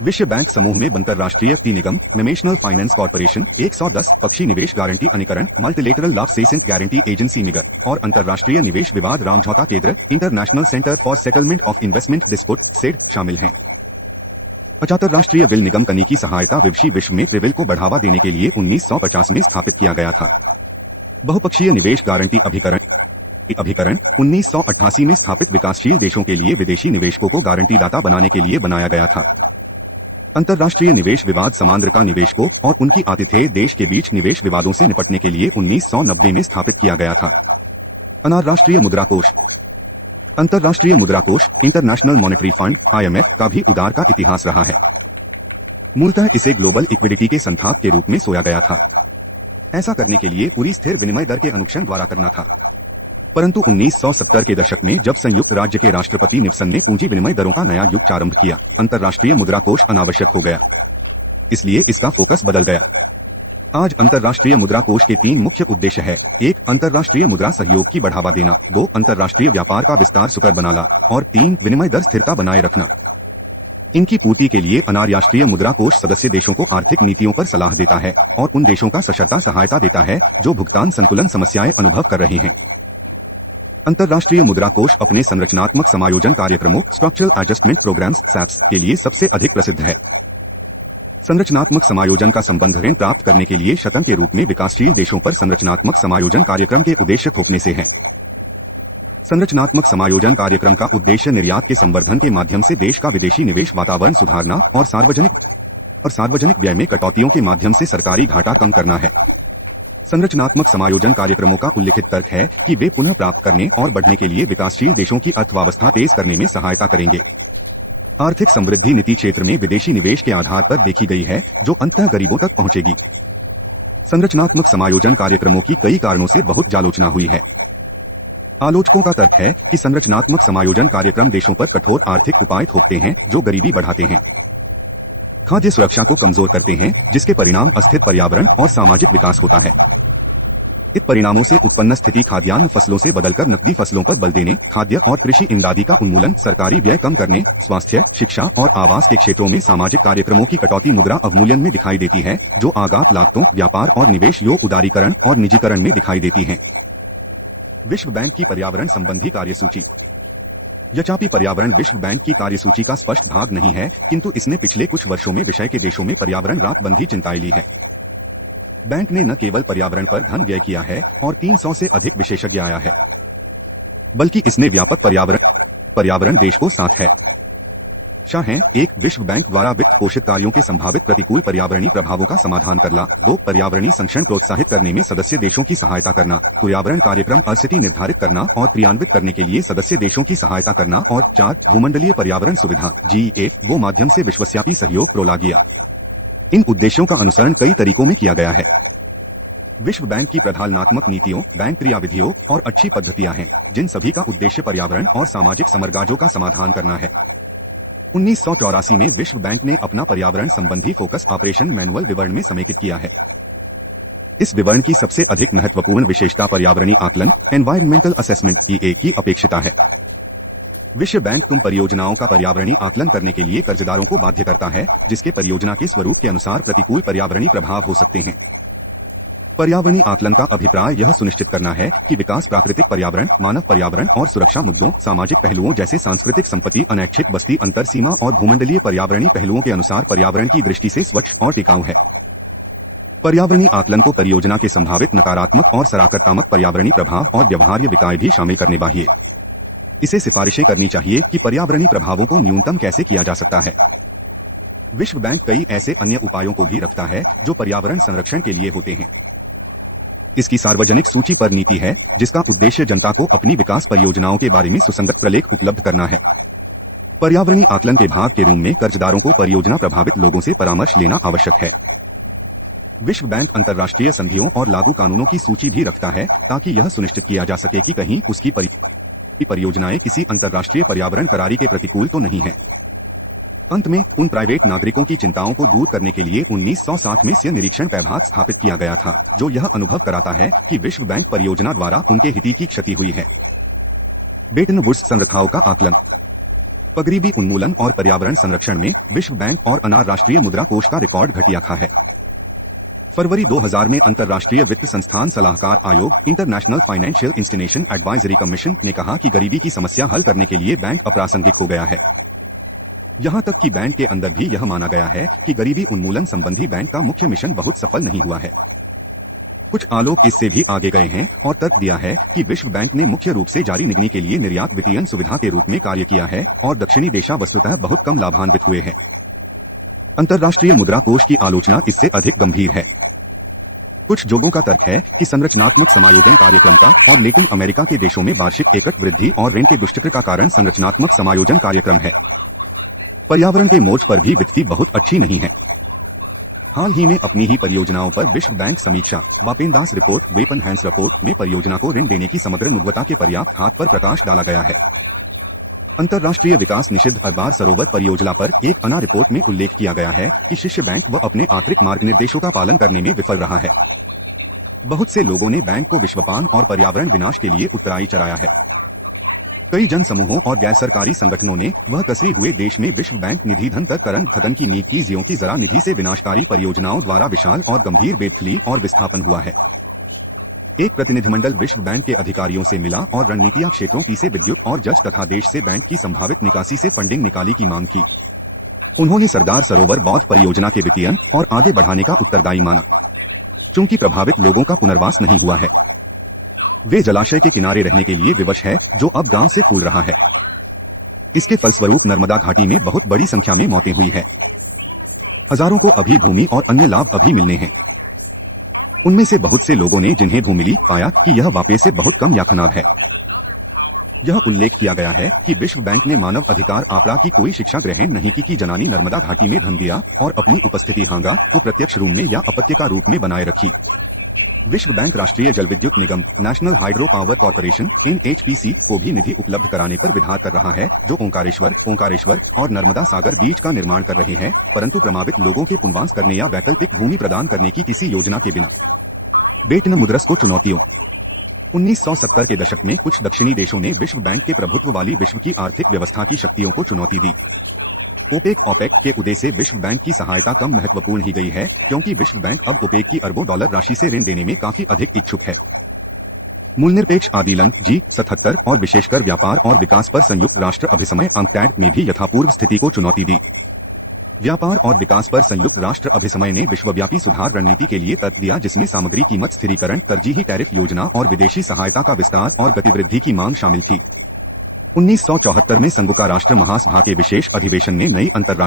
विश्व बैंक समूह में अंतर्राष्ट्रीय निगम नेशनल फाइनेंस कॉर्पोरेशन 110 पक्षी निवेश गारंटी अनिकरण मल्टीलेटरल लाभ सेसेंट गारंटी एजेंसी मिगर और अंतर्राष्ट्रीय निवेश विवाद रामझौता केंद्र international centre for settlement of investment dispute said शामिल हैं। 75 राष्ट्रीय विल निगम कनी की सहायता विवशी विश्व में प्रिविल को बढ़ावा देने के लिए 1950 में स्थापित किया गया था। बहुपक्षीय निवेश गारंटी अभिकरण 1988 में स्थापित विकासशील देशों के लिए विदेशी निवेशकों को गारंटी दाता बनाने के लिए बनाया गया था। अंतर्राष्ट्रीय निवेश विवाद समांद्रका निवेशकों और उनकी आतिथेय देश के बीच निवेश विवादों से निपटने के लिए 1990 में स्थापित किया गया था। अंतर्राष्ट्रीय मुद्रा कोष। अंतर्राष्ट्रीय मुद्रा कोष इंटरनेशनल मॉनेटरी फंड IMF का भी उदार का इतिहास रहा है। मूलतः इसे ग्लोबल इक्विडिटी के संथाप के रूप में सोचा गया था। ऐसा करने के लिए पूरी स्थिर विनिमय दर के अनुक्षण द्वारा करना था। परंतु 1970 के दशक में जब संयुक्त राज्य के राष्ट्रपति निक्सन ने पूंजी विनिमय दरों का नया युग आरंभ किया, अंतर्राष्ट्रीय मुद्रा कोष अनावश्यक हो गया। इसलिए इसका फोकस बदल गया। आज अंतर्राष्ट्रीय मुद्रा कोष के 3 मुख्य उद्देश्य है। 1. अंतर्राष्ट्रीय मुद्रा सहयोग की बढ़ावा देना। 2. अंतर्राष्ट्रीय व्यापार का विस्तार सुकर बनाना। और 3. विनिमय दर स्थिरता बनाए रखना। इनकी पूर्ति के लिए अंतर्राष्ट्रीय मुद्रा कोष सदस्य देशों को आर्थिक नीतियों पर सलाह देता है और उन देशों का सशर्त सहायता देता है जो भुगतान संतुलन समस्याएं अनुभव कर रहे हैं। अंतर्राष्ट्रीय मुद्रा कोष अपने संरचनात्मक समायोजन कार्यक्रमों स्ट्रक्चरल एडजस्टमेंट प्रोग्राम्स SAPs के लिए सबसे अधिक प्रसिद्ध है। संरचनात्मक समायोजन का संबंध ऋण प्राप्त करने के लिए शर्तों के रूप में विकासशील देशों पर संरचनात्मक समायोजन कार्यक्रम के उद्देश्य थोपने से है। संरचनात्मक समायोजन कार्यक्रम का उद्देश्य निर्यात के संवर्धन के माध्यम से देश का विदेशी निवेश वातावरण सुधारना और सार्वजनिक व्यय में कटौतियों के माध्यम से सरकारी घाटा कम करना है। संरचनात्मक समायोजन कार्यक्रमों का उल्लिखित तर्क है कि वे पुनः प्राप्त करने और बढ़ने के लिए विकासशील देशों की अर्थव्यवस्था तेज करने में सहायता करेंगे। आर्थिक समृद्धि नीति क्षेत्र में विदेशी निवेश के आधार पर देखी गई है जो अंततः गरीबों तक पहुंचेगी। संरचनात्मक समायोजन कार्यक्रमों की कई कारणों से बहुत आलोचना हुई है। आलोचकों का तर्क है कि संरचनात्मक समायोजन कार्यक्रम देशों पर कठोर आर्थिक उपाय थोपते हैं जो गरीबी बढ़ाते हैं, खाद्य सुरक्षा को कमजोर करते हैं, जिसके परिणाम अस्थिर पर्यावरण और सामाजिक विकास होता है। इन परिणामों से उत्पन्न स्थिति खाद्यान्न फसलों से बदलकर नकदी फसलों पर बल देने, खाद्य और कृषि इमदादी का उन्मूलन, सरकारी व्यय कम करने, स्वास्थ्य, शिक्षा और आवास के क्षेत्रों में सामाजिक कार्यक्रमों की कटौती मुद्रा अवमूल्यन में दिखाई देती है जो आगात लागतों, व्यापार और निवेश योग उदारीकरण और निजीकरण में दिखाई देती है। विश्व बैंक की पर्यावरण संबंधी कार्यसूची। यद्यपि पर्यावरण विश्व बैंक की कार्यसूची का स्पष्ट भाग नहीं है, किंतु इसने पिछले कुछ वर्षों में विषय के देशों में पर्यावरण रातबंदी चिंताएं ली है। बैंक ने न केवल पर्यावरण पर धन व्यय किया है और 300 से अधिक विशेषज्ञ आया है, बल्कि इसने व्यापक पर्यावरण देश को साथ है। शाह है 1. विश्व बैंक द्वारा वित्त पोषित कार्यों के संभावित प्रतिकूल पर्यावरणीय प्रभावों का समाधान करना। 2. पर्यावरणीय संरक्षण प्रोत्साहित करने में सदस्य देशों की सहायता करना। पर्यावरण कार्यक्रम RCT निर्धारित करना और क्रियान्वित करने के लिए सदस्य देशों की सहायता करना। और 4. भूमंडलीय पर्यावरण सुविधा GEF वो माध्यम से विश्वव्यापी सहयोग प्रोलागिया। इन उद्देश्यों का अनुसरण कई तरीकों में किया गया है। विश्व बैंक की प्रधानात्मक नीतियों, बैंक क्रियाविधियों और अच्छी पद्धतियां हैं जिन सभी का उद्देश्य पर्यावरण और सामाजिक समरगाजों का समाधान करना है। 1984 में विश्व बैंक ने अपना पर्यावरण संबंधी फोकस ऑपरेशन मैनुअल विवरण में समेकित किया है। इस विवरण की सबसे अधिक महत्वपूर्ण विशेषता पर्यावरणीय आकलन एनवायरमेंटल असेसमेंट EA की अपेक्षिता है। विश्व बैंक तुम परियोजनाओं का पर्यावरणीय आकलन करने के लिए कर्जदारों को बाध्य करता है, जिसके परियोजना के स्वरूप के अनुसार प्रतिकूल पर्यावरणीय प्रभाव हो सकते हैं। पर्यावरणीय आकलन का अभिप्राय यह सुनिश्चित करना है कि विकास प्राकृतिक पर्यावरण, मानव पर्यावरण और सुरक्षा मुद्दों, सामाजिक पहलुओं जैसे सांस्कृतिक संपत्ति, अनैच्छिक बस्ती अंतर सीमा और भूमंडलीय पर्यावरणीय पहलुओं के अनुसार पर्यावरण की दृष्टि से स्वच्छ और टिकाऊ है। पर्यावरणीय आकलन को परियोजना के संभावित नकारात्मक और सकारात्मक पर्यावरणीय प्रभाव और व्यवहार्य विकाय भी शामिल करने चाहिए। इसे सिफारिशें करनी चाहिए कि पर्यावरणीय प्रभावों को न्यूनतम कैसे किया जा सकता है। विश्व बैंक कई ऐसे अन्य उपायों को भी रखता है जो पर्यावरण संरक्षण के लिए होते हैं। इसकी सार्वजनिक सूची पर नीति है जिसका उद्देश्य जनता को अपनी विकास परियोजनाओं के बारे में सुसंगत प्रलेख उपलब्ध करना है। पर्यावरणीय आकलन के भाग के रूप में कर्जदारों को परियोजना प्रभावित लोगों से परामर्श लेना आवश्यक है। विश्व बैंक अंतर्राष्ट्रीय संधियों और लागू कानूनों की सूची भी रखता है ताकि यह सुनिश्चित किया जा सके कि कहीं उसकी परियोजनाएं किसी अंतर्राष्ट्रीय पर्यावरण करारी के प्रतिकूल तो नहीं है। अंत में उन प्राइवेट नागरिकों की चिंताओं को दूर करने के लिए 1960 में से निरीक्षण प्रभाग स्थापित किया गया था जो यह अनुभव कराता है कि विश्व बैंक परियोजना द्वारा उनके हित की क्षति हुई है। बेटन वुड्स संरचनाओं का आकलन। गरीबी उन्मूलन और पर्यावरण संरक्षण में विश्व बैंक और अंतर्राष्ट्रीय मुद्रा कोष का रिकॉर्ड घटिया था है। फरवरी 2000 में अंतर्राष्ट्रीय वित्त संस्थान सलाहकार आयोग international financial institution advisory commission ने कहा कि गरीबी की समस्या हल करने के लिए बैंक अप्रासंगिक हो गया है। यहां तक कि बैंक के अंदर भी यह माना गया है कि गरीबी उन्मूलन संबंधी बैंक का मुख्य मिशन बहुत सफल नहीं हुआ है। कुछ आलोक इससे भी आगे गए हैं और तर्क दिया है कि विश्व बैंक ने मुख्य रूप से जारी निगरानी के लिए निर्यात वित्तीय सुविधा के रूप में कार्य किया है और दक्षिणी देश वस्तुतः बहुत कम लाभान्वित हुए हैं। अंतर्राष्ट्रीय मुद्रा कोष की आलोचना इससे अधिक गंभीर है। कुछ जोगों का तर्क है कि संरचनात्मक समायोजन कार्यक्रम का और लेटिन अमेरिका के देशों में वार्षिक एकट वृद्धि और ऋण के दुष्चक्र का कारण संरचनात्मक समायोजन कार्यक्रम है। पर्यावरण के मोर्च पर भी वित्तीय बहुत अच्छी नहीं है। हाल ही में अपनी ही परियोजनाओं पर विश्व बैंक समीक्षा वापेनदास रिपोर्ट वेपन हैंस रिपोर्ट में परियोजना को ऋण देने की समग्र नुगवता के पर्याप्त हाथ पर प्रकाश डाला गया है। अंतर्राष्ट्रीय विकास निषिद्ध अरबार सरोवर परियोजना पर एक अन्य रिपोर्ट में उल्लेख किया गया है कि शिष्य बैंक व अपने आंतरिक मार्गनिर्देशों का पालन करने में विफल रहा है। बहुत से लोगों ने बैंक को विश्वपान और पर्यावरण विनाश के लिए उत्तराई चराया है। कई जन समूहों और गैर सरकारी संगठनों ने वह कसरी हुए देश में विश्व बैंक निधि धन तक करण थकन की नींव की जियों की जरा निधि से विनाशकारी परियोजनाओं द्वारा विशाल और गंभीर बेदखली और विस्थापन हुआ है। एक प्रतिनिधिमंडल विश्व बैंक के अधिकारियों से मिला और रणनीतिक क्षेत्रों पी से विद्युत और जज तथा देश से बैंक की संभावित निकासी से फंडिंग निकाली की मांग की। उन्होंने सरदार सरोवर बौद्ध परियोजना के वित्तीयन और आगे बढ़ाने का उत्तरदायी माना, चूंकि प्रभावित लोगों का पुनर्वास नहीं हुआ है। वे जलाशय के किनारे रहने के लिए विवश है जो अब गांव से फूल रहा है। इसके फलस्वरूप नर्मदा घाटी में बहुत बड़ी संख्या में मौतें हुई है। हजारों को अभी भूमि और अन्य लाभ अभी मिलने हैं। उनमें से बहुत से लोगों ने जिन्हें भूमि मिली पाया कि यह वापस से बहुत कम या खराब है। यह उल्लेख किया गया है कि विश्व बैंक ने मानव अधिकार आंकड़ा की कोई शिक्षा ग्रहण नहीं की कि जनानी नर्मदा घाटी में धन दिया और अपनी उपस्थिति हांगा को प्रत्यक्ष रूप में या अपत्य का रूप में बनाए रखी। विश्व बैंक राष्ट्रीय जल विद्युत निगम national hydro power corporation NHPC को भी निधि उपलब्ध कराने पर विचार कर रहा है, जो ओंकारेश्वर और नर्मदा सागर बीच का निर्माण कर रहे हैं, परंतु प्रभावित लोगों के पुनर्वास करने या वैकल्पिक भूमि प्रदान करने की किसी योजना के बिना। बेटन मुद्रस को चुनौतियों। 1970 के दशक में कुछ दक्षिणी देशों ने विश्व बैंक के प्रभुत्व वाली विश्व की आर्थिक व्यवस्था की शक्तियों को चुनौती दी। ओपेक के उदय से विश्व बैंक की सहायता कम महत्वपूर्ण ही गई है, क्योंकि विश्व बैंक अब ओपेक की अरबों डॉलर राशि से ऋण देने में काफी अधिक इच्छुक है। मूल्यनिरपेक्ष आदिलन G77 और विशेषकर व्यापार और विकास पर संयुक्त राष्ट्र अभिसमय अंकैड में भी यथापूर्व स्थिति को चुनौती दी। व्यापार और विकास पर संयुक्त राष्ट्र अभिसमय ने विश्वव्यापी सुधार रणनीति के लिए तर्क दिया, जिसमें सामग्री कीमत स्थिरीकरण, तरजीही टैरिफ योजना और विदेशी सहायता का विस्तार और गतिवृद्धि की मांग शामिल थी। 1974 में संयुक्त राष्ट्र महासभा के विशेष अधिवेशन ने नई अंतर्राष्ट्रीय